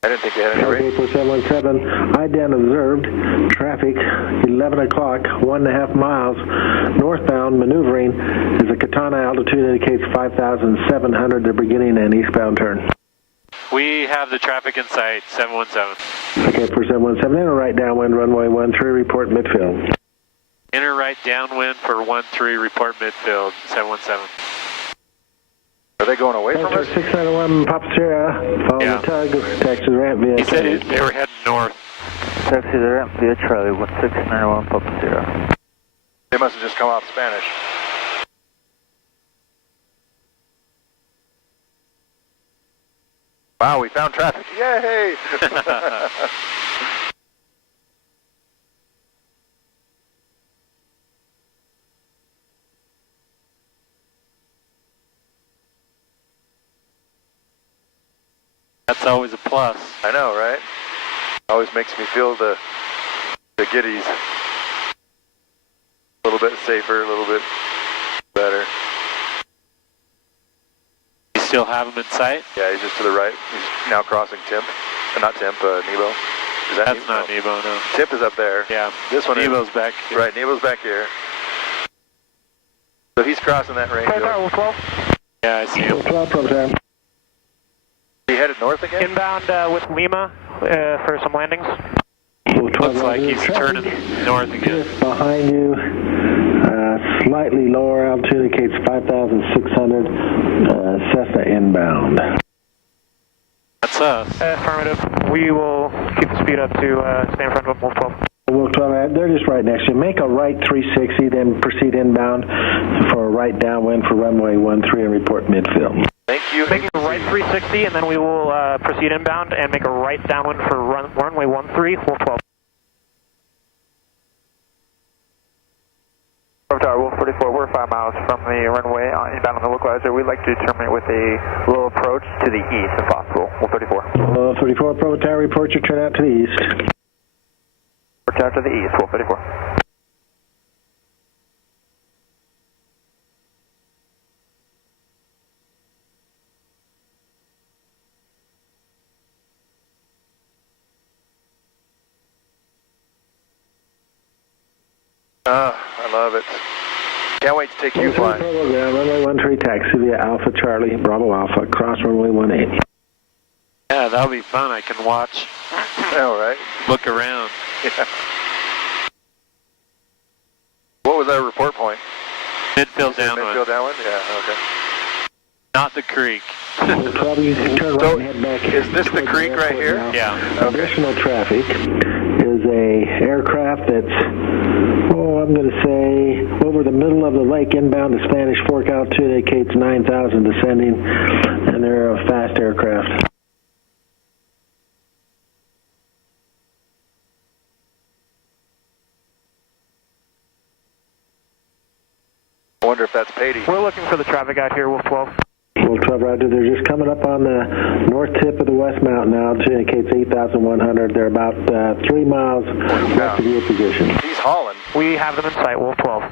I didn't think they had any rate. 84717, ident observed, traffic 11 o'clock, 1.5 miles, northbound maneuvering as the Katana altitude indicates 5,700, the beginning and eastbound turn. We have the traffic in sight, 717. Okay, 4717, enter right downwind, runway 13, report midfield. Enter right downwind for 13, report midfield, 717. Are they going away from us? 691 Papa Sierra, follow Yeah. the tug, taxi the ramp via He said they were heading north. Taxi the ramp via Charlie, 1691 Papa Sierra. They must have just come off Spanish. Wow, we found traffic. Yay! That's always a plus. I know, right? Always makes me feel the giddies. A little bit safer, a little bit better. You still have him in sight? Yeah, he's just to the right. He's now crossing Timp. Not Timp, Nebo. Is that That's Nebo? not Nebo, no. Timp is up there. Yeah. This one Nebo's is. back here. Right, Nebo's back here. So he's crossing that range. Yeah, I see him. 12 program. He headed north again? Inbound with Lima for some landings. Looks like he's turning north again. Behind you, slightly lower altitude indicates 5,600, Cessna inbound. That's us. Affirmative. We will keep the speed up to stay in front of Wolf 12. Wolf 12, they're just right next to you. Make a right 360, then proceed inbound for a right downwind for runway 13 and report midfield. Thank you. Make a right 360, and then we will proceed inbound and make a right downwind for runway 13, Wolf 12. Tower, Wolf 44, we're 5 miles from the runway inbound on the localizer. We'd like to determine with a low approach to the east if possible. Wolf 34. Wolf 34, Provo Tower, report your turn out to the east. Report out to the east, Wolf 34. I love it. Can't wait to take you flying. Runway 13, taxi via Alpha Charlie, Bravo Alpha, cross runway 18. Yeah, that'll be fun. I can watch. All right. Look around. Yeah. What was our report point? Midfield downwind. Midfield downwind? Yeah, okay. Not the creek. Probably turn right and head back. Is this the creek right here? Now. Yeah. Okay. Additional traffic is a aircraft that's, I'm going to say, over the middle of the lake inbound to Spanish Fork, altitude indicates 9,000 descending, and they're a fast aircraft. I wonder if that's Patey. We're looking for the traffic out here, Wolf 12. Wolf 12, roger. They're just coming up on the north tip of the West Mountain now. Altitude indicates 8,100. They're about 3 miles west of your position. He's hauling. We have them in sight, Wolf 12.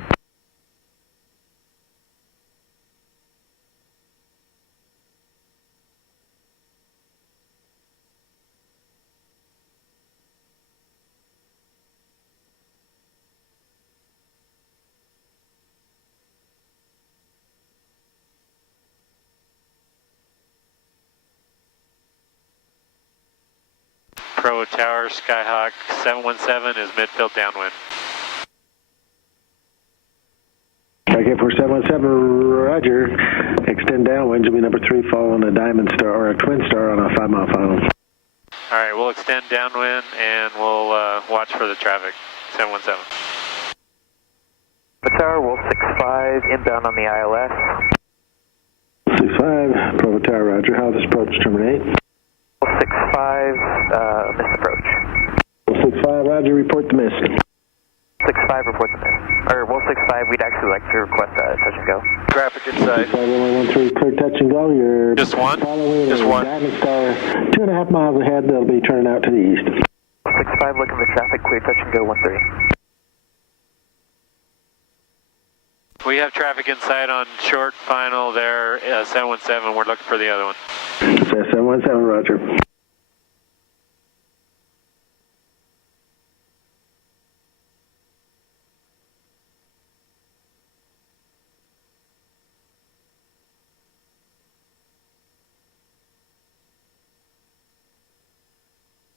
Provo Tower, Skyhawk 717 is midfield downwind. Okay, for 717, roger. Extend downwind, will be number 3 following a Diamond Star or a Twin Star on a 5-mile final. All right, we'll extend downwind and we'll watch for the traffic. 717. Tower, Wolf 65, inbound on the ILS. 65, Provo Tower, roger. How this approach terminate? Wolf 65, missed approach. Wolf 65, roger. Report the miss. 65, report the miss. Or Wolf 65, we'd actually like to request a touch and go. Traffic inside. 5113, clear touch and go. You're Just one? following Just a one. Diamond Star 2.5 miles ahead. They'll be turning out to the east. 65, looking for traffic, clear touch and go 13. We have traffic inside on short final there, 717. We're looking for the other one. 717, roger.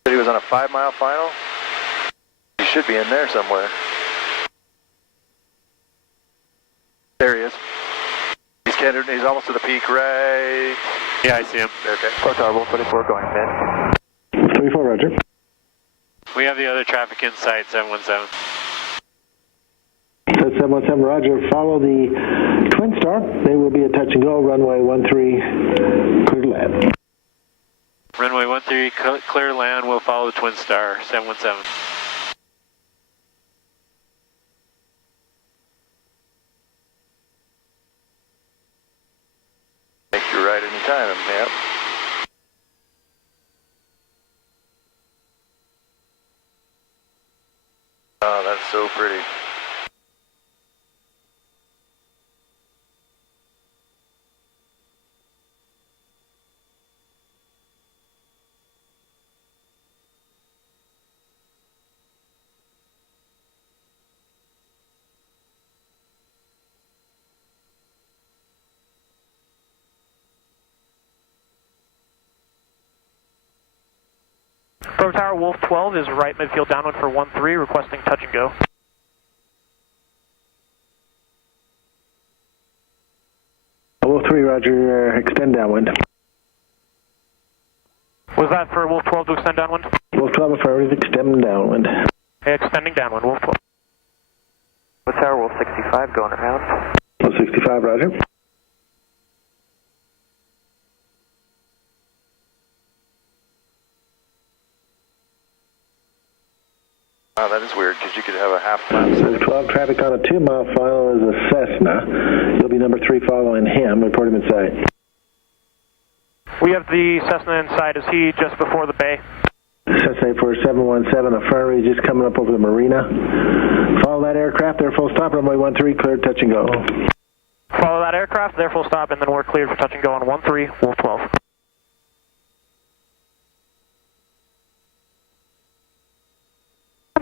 He was on a 5-mile final. He should be in there somewhere. There he is. He's almost to the peak, right? Yeah, I see him. Okay. Provo Tower, Wolf 44, going mid. 34, roger. We have the other traffic in sight, 717. 717, roger. Follow the Twin Star. They will be a touch and go. Runway 13, clear to land. Runway 13, clear land. We'll follow the Twin Star, 717. Make you right anytime, yep. Oh, that's so pretty. Provo Tower, Wolf 12 is right midfield downwind for 13, requesting touch and go. Wolf 3, roger. Extend downwind. Was that for Wolf 12 to extend downwind? Wolf 12 affirmative, extend downwind. Extending downwind, Wolf 12. What's our Wolf 65 going around? Wolf 65, roger. Wow, that is weird, because you could have a half lap. Wolf 12, traffic on a 2-mile final is a Cessna. You'll be number 3 following him. Report him in sight. We have the Cessna inside. Is he just before the bay? Cessna 84717, affirmative, just coming up over the marina. Follow that aircraft, there full stop, runway 13, cleared, touch and go. Follow that aircraft, there full stop, and then we're cleared for touch and go on 13, Wolf 12.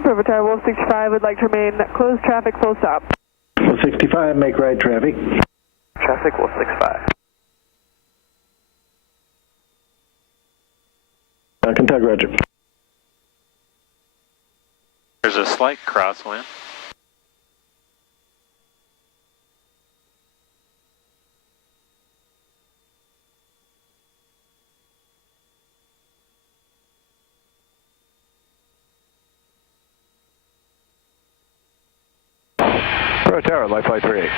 Bravo Tower, Wolf 65 would like to remain closed traffic, full stop. Wolf 65, make right traffic. Traffic, Wolf 65. Kentucky, roger. There's a slight crosswind. Pro Tower, Life Flight 38.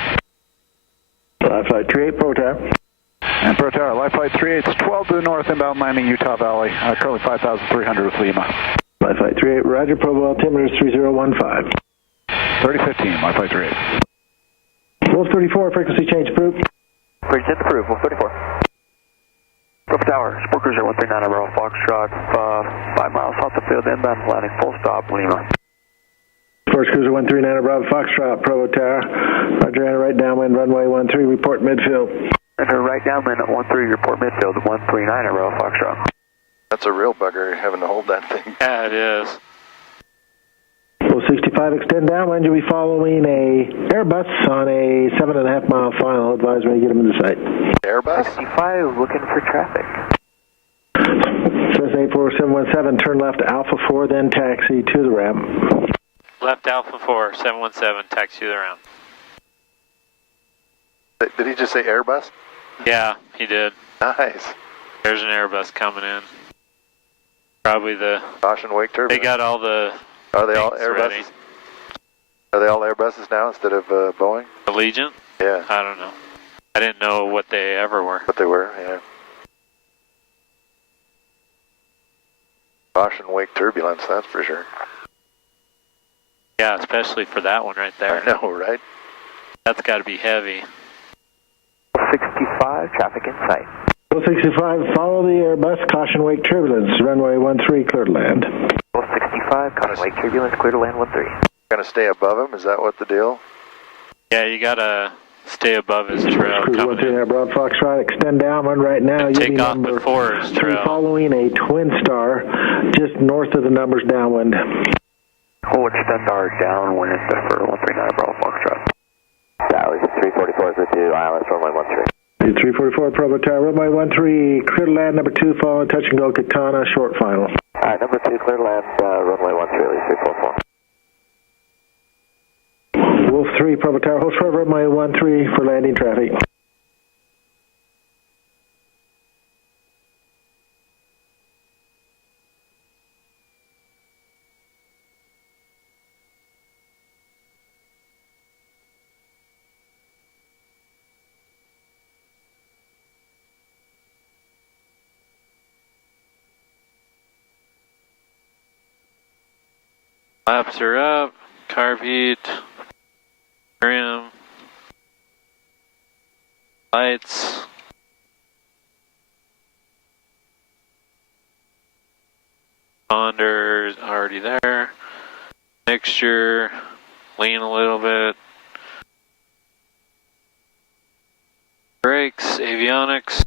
Life Flight 38, Pro Tower. And Pro Tower, Life Flight 38, it's 12 to the north, inbound landing Utah Valley, currently 5,300 with Lima. Life Flight 38, roger, Provo altimeter is 3015. 3015, Life Flight 38. Wolf 34, frequency change approved. Present approved, Wolf 34. Bravo Tower, Sport Cruiser 139 Bravo Foxtrot, 5 miles south of field, inbound landing, full stop, Lima. Sports Cruiser 139 Bravo Foxtrot, Provo Tower. Roger, enter right downwind, runway 13, report midfield. Enter right downwind at 13, report midfield, 139 Bravo Foxtrot. That's a real bugger, having to hold that thing. Yeah, it is. Wolf 65, extend downwind. You'll be following a Airbus on a 7.5 mile final. Advise when you get him into sight. Airbus? 65, looking for traffic. Says 84717, turn left Alpha 4, then taxi to the ramp. Left Alpha 4, 717, taxi to the round. Did he just say Airbus? Yeah, he did. Nice. There's an Airbus coming in. Probably the... Caution wake turbine. They got all the... Are they all Airbuses? Ready. Are they all Airbuses now instead of Boeing? Allegiant? Yeah. I don't know. I didn't know what they ever were. But they were, yeah. Caution wake turbulence, that's for sure. Yeah, especially for that one right there. I know, right? That's got to be heavy. 65, traffic in sight. 65, follow the Airbus, caution wake turbulence, runway 13, clear to land. 65, caution wake turbulence, clear to land 13. Gonna stay above him, is that what the deal? Yeah, you got to stay above his trail. Cruise 13 Air Broad Foxtrot, extend downwind right now. You'll be Take off number before his 3 trail. following a Twin Star, just north of the numbers downwind. Hold extend our downwind for 139 Bravo Foxtrot. Tower 344 is with you, ILS runway 13. 344 Provo Tower, runway 13, clear to land, number 2, following touch and go, Katana, short final. Alright, number 2, clear to land, runway 13, release 344. Wolf 3, Provo Tower, hold short, runway 13 for landing traffic. Flaps are up, carb heat, trim, lights. Ponder's already there. Mixture, lean a little bit. Brakes, avionics.